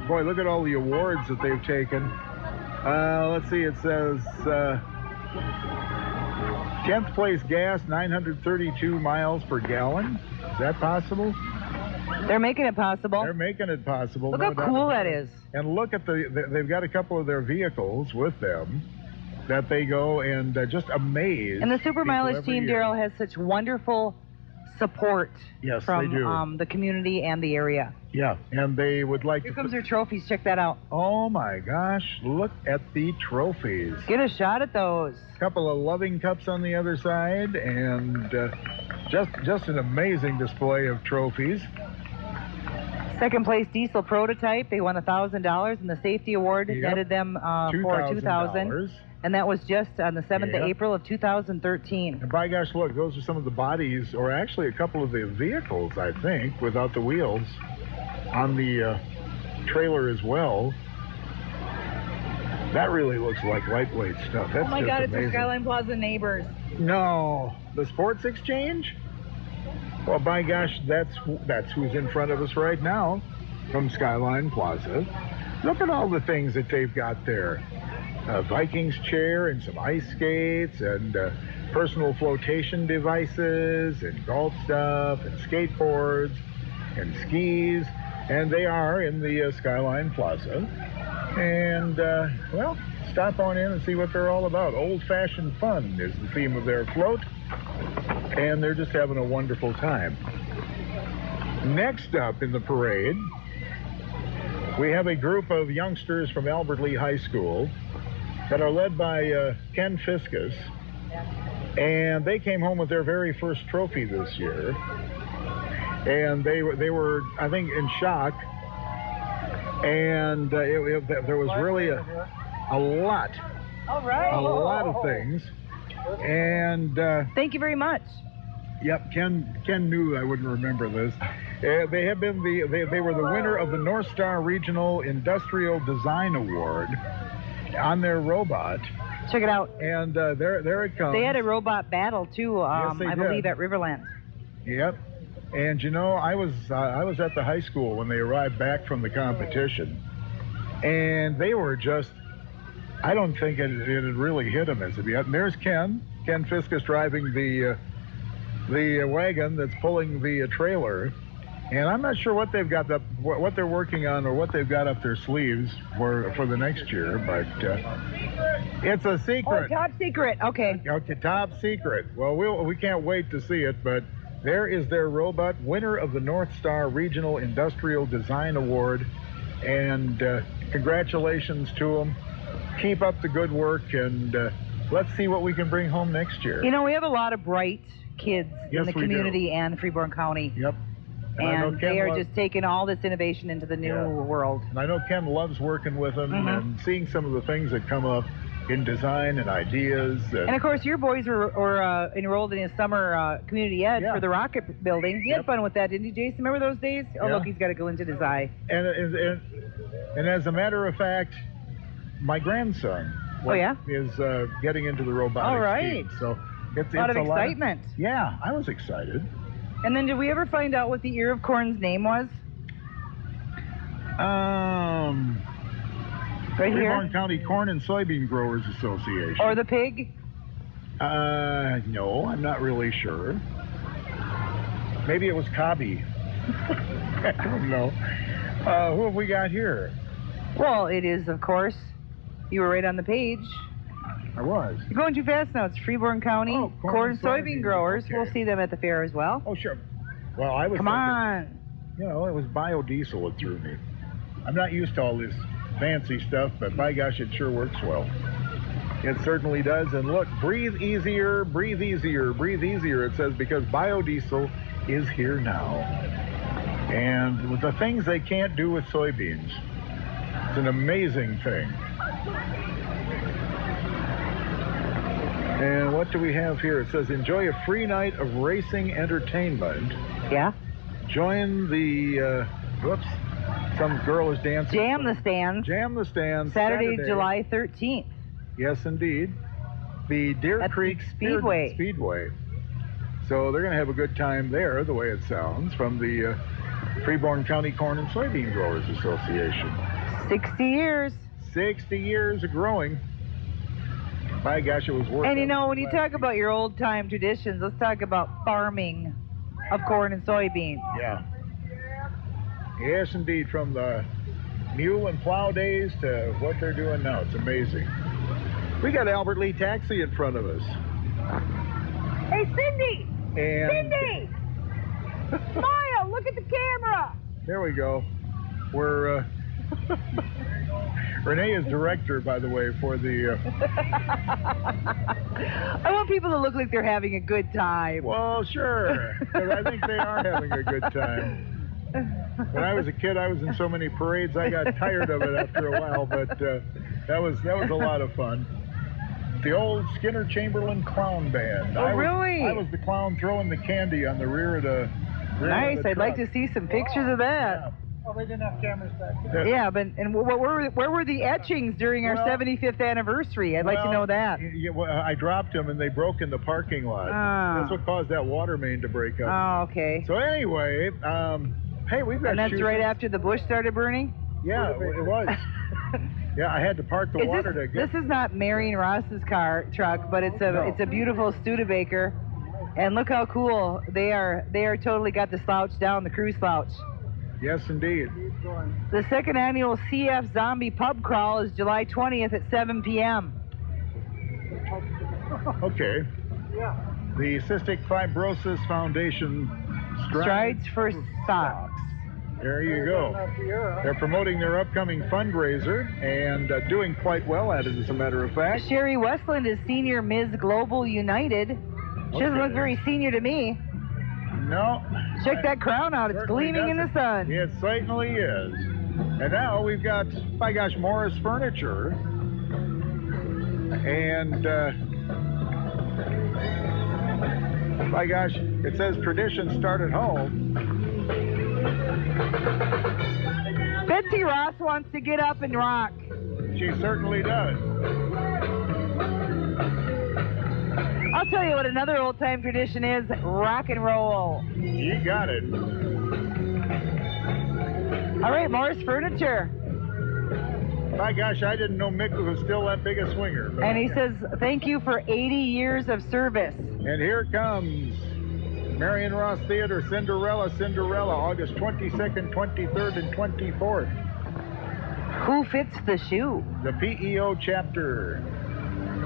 boy, look at all the awards that they've taken. Let's see, it says 10th place gas, 932 miles per gallon. Is that possible? They're making it possible. They're making it possible. Look how cool that is. And look at they've got a couple of their vehicles with them that they go and just amaze. And the Super Mileage team, Daryl, has such wonderful support from the community and the area. Yeah, and they would like Here comes their trophies. Check that out. Oh my gosh, look at the trophies. Get a shot at those. Couple of loving cups on the other side, and just an amazing display of trophies. Second place diesel prototype. They won $1,000, and the safety award netted them for $2,000. And that was just on the 7th of April of 2013. And by gosh, look, those are some of the bodies, or actually a couple of the vehicles, I think, without the wheels, on the trailer as well. That really looks like lightweight stuff. That's oh my God, amazing. It's the Skyline Plaza neighbors. No, the Sports Exchange? Well, by gosh, that's who's in front of us right now from Skyline Plaza. Look at all the things that they've got there. A Vikings chair and some ice skates and personal flotation devices and golf stuff and skateboards and skis. And they are in the Skyline Plaza. And, well, stop on in and see what they're all about. Old-fashioned fun is the theme of their float. And they're just having a wonderful time. Next up in the parade, we have a group of youngsters from Albert Lee High School that are led by Ken Fiskus. And they came home with their very first trophy this year. And they were, I think, in shock. And there was really a lot of things. And thank you very much. Yep, Ken knew I wouldn't remember this. They have been they were the winner of the North Star Regional Industrial Design Award on their robot. Check it out. And there it comes. They had a robot battle too. Yes, I believe at Riverland. Yep. And you know, I was at the high school when they arrived back from the competition, and they were just. I don't think it had really hit them as of yet. And there's Ken Fiskus driving the wagon that's pulling the trailer, and I'm not sure what they've got what they're working on or what they've got up their sleeves for the next year, but it's a secret. Oh, top secret. Okay. Okay, top secret. Well, we can't wait to see it, but there is their robot, winner of the North Star Regional Industrial Design Award, and congratulations to them. Keep up the good work, and let's see what we can bring home next year. You know, we have a lot of bright kids in the community and Freeborn County. Yep. And they are just taking all this innovation into the new world. And I know Ken loves working with them and seeing some of the things that come up in design and ideas. And of course, your boys were enrolled in a summer community ed for the rocket building. He had fun with that, didn't you, Jason? Remember those days? Oh, look, he's got to go into his eye. And as a matter of fact, my grandson is getting into the robotics team. So it's a lot of excitement. Yeah, I was excited. And then did we ever find out what the ear of corn's name was? Right here? Freeborn County Corn and Soybean Growers Association. Or the pig? No, I'm not really sure. Maybe it was Cobby. I don't know. Who have we got here? Well, it is, of course. You were right on the page. I was. You're going too fast now. It's Freeborn County corn and soybean growers. Okay. We'll see them at the fair as well. Oh, sure. Well, I was. Come on. You know, it was biodiesel that threw me. I'm not used to all this fancy stuff, but by gosh, it sure works well. It certainly does. And look, breathe easier, breathe easier, breathe easier. It says because biodiesel is here now. And with the things they can't do with soybeans, it's an amazing thing. And what do we have here? It says, enjoy a free night of racing entertainment. Yeah. Join the, some girl is dancing. Jam the Stands. Jam the Stands. Saturday, July 13th. Yes, indeed. The Deer Creek Speedway. So they're going to have a good time there, the way it sounds, from the Freeborn County Corn and Soybean Growers Association. 60 years. 60 years of growing. My gosh, it was worth it. And you know, when you talk about your old-time traditions, let's talk about farming of corn and soybeans. Yeah. Yes, indeed. From the mule and plow days to what they're doing now. It's amazing. We got Albert Lee Taxi in front of us. Hey, Cindy! And Cindy! Smile! Look at the camera! There we go. We're... Renee is director, by the way, for the... I want people to look like they're having a good time. Well, sure. Because I think they are having a good time. When I was a kid, I was in so many parades, I got tired of it after a while, but that was a lot of fun. The old Skinner Chamberlain Clown Band. Oh, really? I was the clown throwing the candy on the rear of the... Nice. I'd like to see some pictures of that. Yeah. Well, they didn't have cameras back then. Yeah, but and where were the etchings during our 75th anniversary? I'd like to know that. Yeah, well, I dropped them and they broke in the parking lot. That's what caused that water main to break up. Oh, okay. So anyway, hey, we've got. And that's right after the bush started burning? Yeah, it was. Yeah, I had to park the water to get. This is not Marion Ross's truck, but it's a beautiful Studebaker. And look how cool they are. They are totally got the slouch down, the crew slouch. Yes, indeed. The second annual CF Zombie Pub Crawl is July 20th at 7 p.m. Okay. Yeah. The Cystic Fibrosis Foundation Strides for Socks. There you go. They're promoting their upcoming fundraiser and doing quite well at it, as a matter of fact. Sherry Westland is Senior Ms. Global United. She doesn't look very senior to me. No. Check that crown out. It's gleaming in the sun. It certainly is. And now we've got, by gosh, Morris Furniture. And, by gosh, it says traditions start at home. Betsy Ross wants to get up and rock. She certainly does. I'll tell you what another old-time tradition is, rock and roll. You got it. All right, Morris Furniture. My gosh, I didn't know Mick was still that big a swinger. And he says, thank you for 80 years of service. And here comes Marion Ross Theater, Cinderella, August 22nd, 23rd, and 24th. Who fits the shoe? The PEO chapter.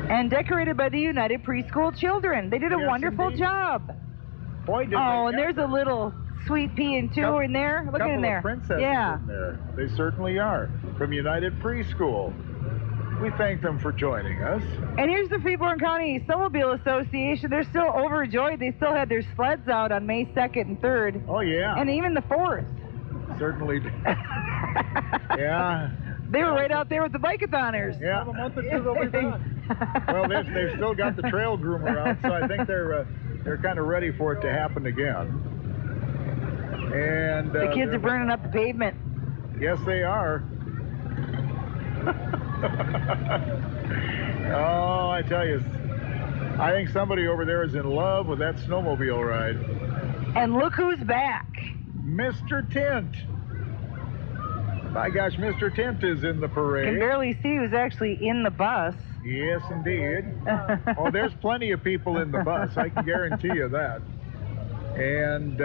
And decorated by the United Preschool Children. They did a wonderful job. Boy, did and there's a little sweet pea and two in there. Look in there. Princesses in there. They certainly are. From United Preschool. We thank them for joining us. And here's the Freeborn County Snowmobile Association. They're still overjoyed. They still had their sleds out on May 2nd and 3rd. Oh, yeah. And even the 4th. Certainly did. Yeah. They were right out there with the bike-a-thoners. Yeah. A month or two they'll be done. Well, they've still got the trail groomer out, so I think they're kind of ready for it to happen again. And the kids are burning up the pavement. Yes, they are. Oh, I tell you, I think somebody over there is in love with that snowmobile ride. And look who's back. Mr. Tint. My gosh, Mr. Tint is in the parade. Can barely see who's actually in the bus. Yes, indeed. Oh, there's plenty of people in the bus. I can guarantee you that. And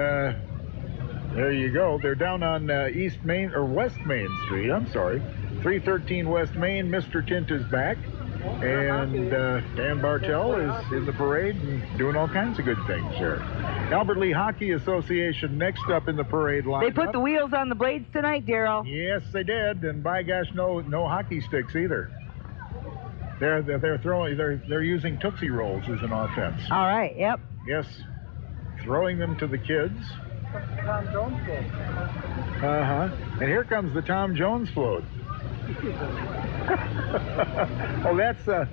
there you go. They're down on West Main Street. I'm sorry. 313 West Main. Mr. Tint is back. And Dan Bartell is in the parade and doing all kinds of good things here. Albert Lee Hockey Association next up in the parade line. They put the wheels on the blades tonight, Daryl. Yes, they did. And by gosh, no hockey sticks either. They're using Tootsie Rolls as an offense. All right, yep. Yes, throwing them to the kids. Tom Jones float. And here comes the Tom Jones float. Oh, that's a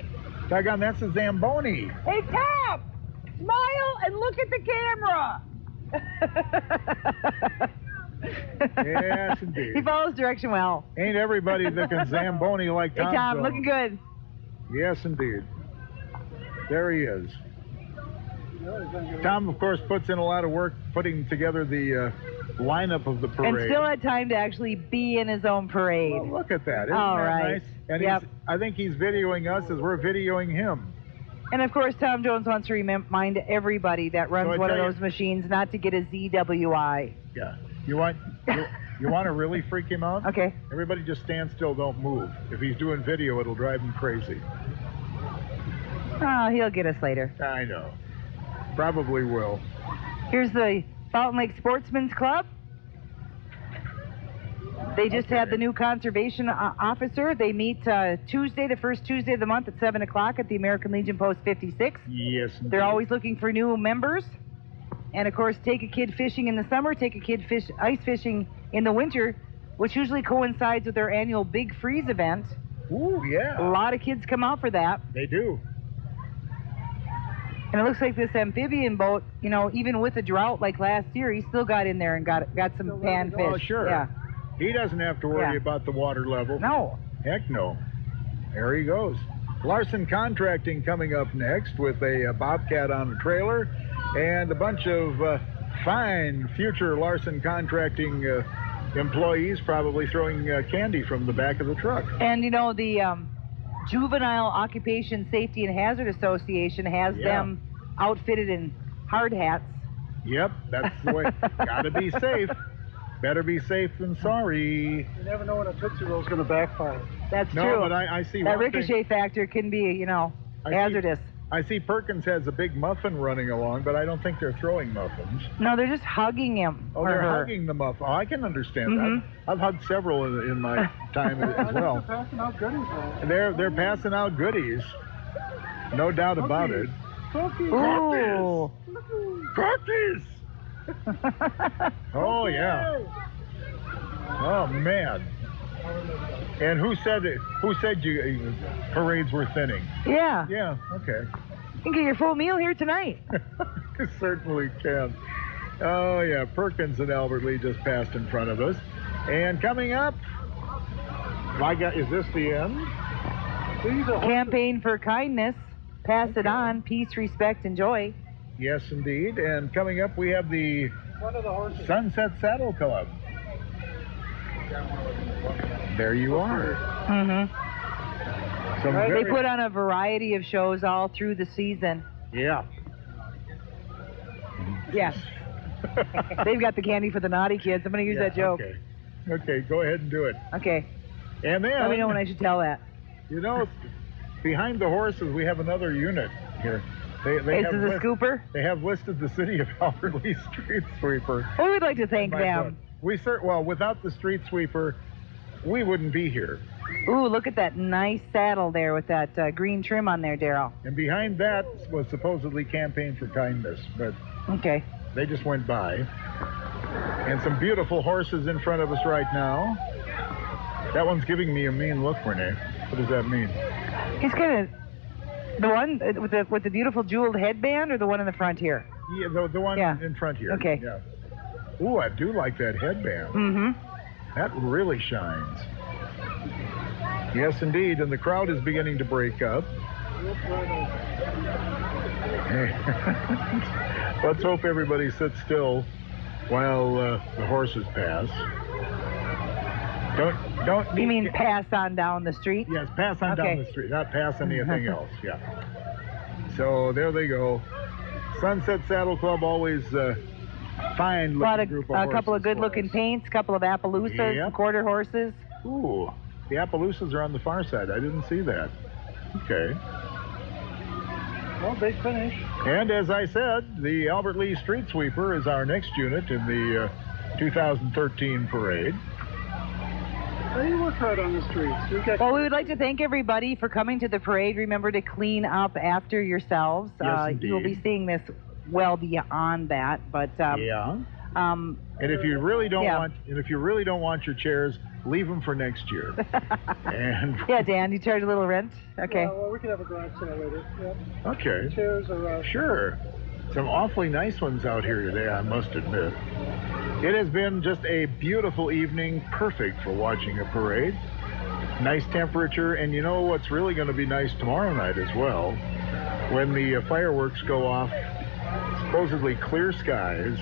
Zamboni. Hey, Tom! Smile and look at the camera. Yes, indeed. He follows direction well. Ain't everybody that can Zamboni like Tom Hey, Tom, Jones. looking good. Yes, indeed. There he is. Tom, of course, puts in a lot of work putting together the lineup of the parade. And still had time to actually be in his own parade. Well, look at that. Isn't All that right. nice? And Yep. I think he's videoing us as we're videoing him. And, of course, Tom Jones wants to remind everybody that runs one of those machines not to get a ZWI. Yeah. You want to really freak him out? Okay. Everybody just stand still, don't move. If he's doing video, it'll drive him crazy. Oh, he'll get us later. I know. Probably will. Here's the Fountain Lake Sportsman's Club. They just had the new conservation officer. They meet Tuesday, the first Tuesday of the month at 7 o'clock at the American Legion Post 56. Yes, indeed. They're always looking for new members. And, of course, take a kid fishing in the summer, take a kid ice fishing in the winter, which usually coincides with their annual Big Freeze event. Ooh, yeah. A lot of kids come out for that. They do. And it looks like this amphibian boat, you know, even with a drought like last year, he still got in there and got some panfish. Oh, sure. Yeah. He doesn't have to worry about the water level. No. Heck no. There he goes. Larson Contracting coming up next with a Bobcat on a trailer and a bunch of fine future Larson Contracting employees probably throwing candy from the back of the truck. And, you know, the Juvenile Occupation Safety and Hazard Association has them outfitted in hard hats. Yep, that's the way. Gotta be safe. Better be safe than sorry. You never know when a Tootsie Roll is going to backfire. That's true. No, but I see that ricochet factor can be, you know, hazardous. I see Perkins has a big muffin running along, but I don't think they're throwing muffins. No, they're just hugging him. Oh, they're hugging the muffin. Oh, I can understand that. I've hugged several in my time as well. They're passing out goodies. They're passing out goodies. No doubt about it. Cookies. Ooh. Cookies! Oh, yeah. Oh, man. And who said you parades were thinning? Yeah. Yeah, okay. You can get your full meal here tonight. Certainly can. Oh, yeah. Perkins and Albert Lee just passed in front of us. And coming up, is this the end? Campaign for kindness. Pass it on. Peace, respect, and joy. Yes, indeed. And coming up, we have the Sunset Saddle Club. There you are. They put on a variety of shows all through the season. Yeah. Yeah. They've got the candy for the naughty kids. I'm going to use that joke. Okay, go ahead and do it. Okay. And then... Let me know when I should tell that. You know, behind the horses, we have another unit here. This is a scooper? They have listed the city of Albert Lee street sweeper. Well, we'd like to thank them. Well, without the street sweeper, we wouldn't be here. Ooh, look at that nice saddle there with that green trim on there, Daryl. And behind that was supposedly Campaign for Kindness, but they just went by. And some beautiful horses in front of us right now. That one's giving me a mean look, Renee. What does that mean? He's kind of... The one with the beautiful jeweled headband, or the one in the front here? Yeah, the one in front here. Okay. Yeah. Ooh, I do like that headband. That really shines. Yes, indeed. And the crowd is beginning to break up. Let's hope everybody sits still while the horses pass. Don't. You mean pass on down the street? Yes, pass on down the street, not pass anything else. Yeah. So there they go. Sunset Saddle Club, always fine looking group of horses. A couple of good-looking paints, a couple of Appaloosas, quarter horses. Ooh, the Appaloosas are on the far side. I didn't see that. Okay. Well, big finish. And as I said, the Albert Lee Street Sweeper is our next unit in the 2013 parade. You work hard on the streets. Well, we would like to thank everybody for coming to the parade. Remember to clean up after yourselves. Yes, you'll be seeing this well beyond that, but and if you really don't want your chairs, leave them for next year. And Dan, you charge a little rent. Okay. Yeah, well, we can have a garage sale later. Yep. Okay. Chairs are sure. Some awfully nice ones out here today, I must admit. It has been just a beautiful evening, perfect for watching a parade. Nice temperature, and you know what's really going to be nice tomorrow night as well? When the fireworks go off supposedly clear skies.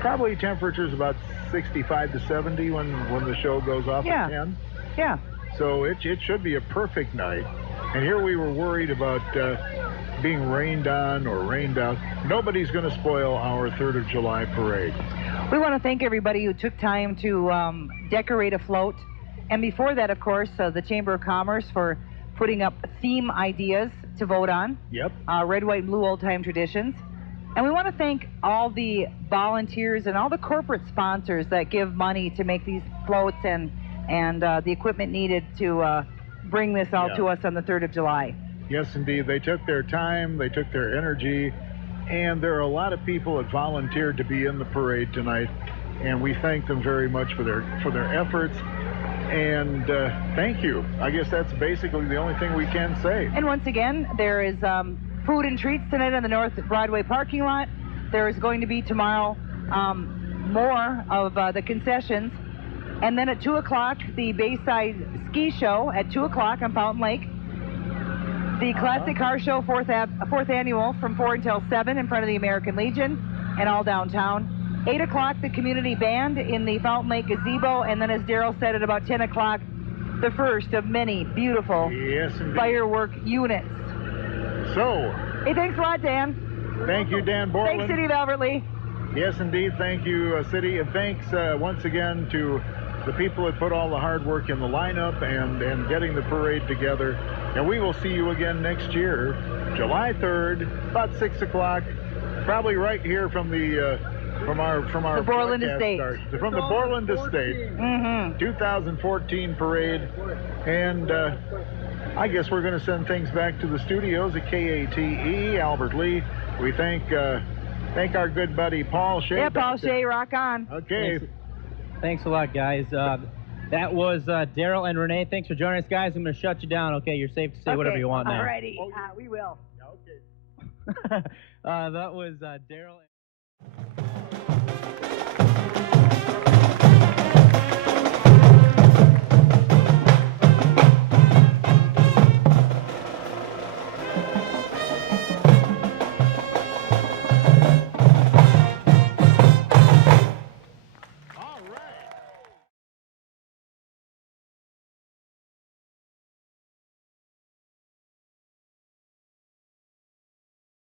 Probably temperatures about 65 to 70 when the show goes off at 10. Yeah. So it should be a perfect night. And here we were worried about being rained on or rained out. Nobody's going to spoil our 3rd of July parade. We want to thank everybody who took time to decorate a float. And before that, of course, the Chamber of Commerce for putting up theme ideas to vote on. Yep. Red, white, and blue old-time traditions. And we want to thank all the volunteers and all the corporate sponsors that give money to make these floats and the equipment needed to bring this out to us on the 3rd of July. Yes, indeed. They took their time, they took their energy, and there are a lot of people that volunteered to be in the parade tonight, and we thank them very much for their efforts. And thank you. I guess that's basically the only thing we can say. And once again, there is food and treats tonight on the North Broadway parking lot. There is going to be tomorrow more of the concessions. And then at 2 o'clock, the Bayside Ski Show at 2 o'clock on Fountain Lake. The Classic Car Show, fourth annual, from 4 until 7 in front of the American Legion and all downtown. 8 o'clock, the community band in the Fountain Lake gazebo. And then, as Daryl said, at about 10 o'clock, the first of many beautiful firework units. So, hey, thanks a lot, Dan. Thank you, Dan Borland. Thanks, City of Albert Lee. Yes, indeed. Thank you, City. And thanks once again to the people that put all the hard work in the lineup and getting the parade together. And we will see you again next year, July 3rd, about 6 o'clock, probably right here from the from our Borland Estate. From the Borland Estate. 2014 parade. And I guess we're going to send things back to the studios at KATE, Albert Lee. We thank our good buddy Paul Shea. Yeah, Paul Shea, rock on. Okay. Thanks a lot, guys. That was Daryl and Renee. Thanks for joining us, guys. I'm going to shut you down. Okay, you're safe to say whatever you want now. All righty. We will. Okay. That was Daryl.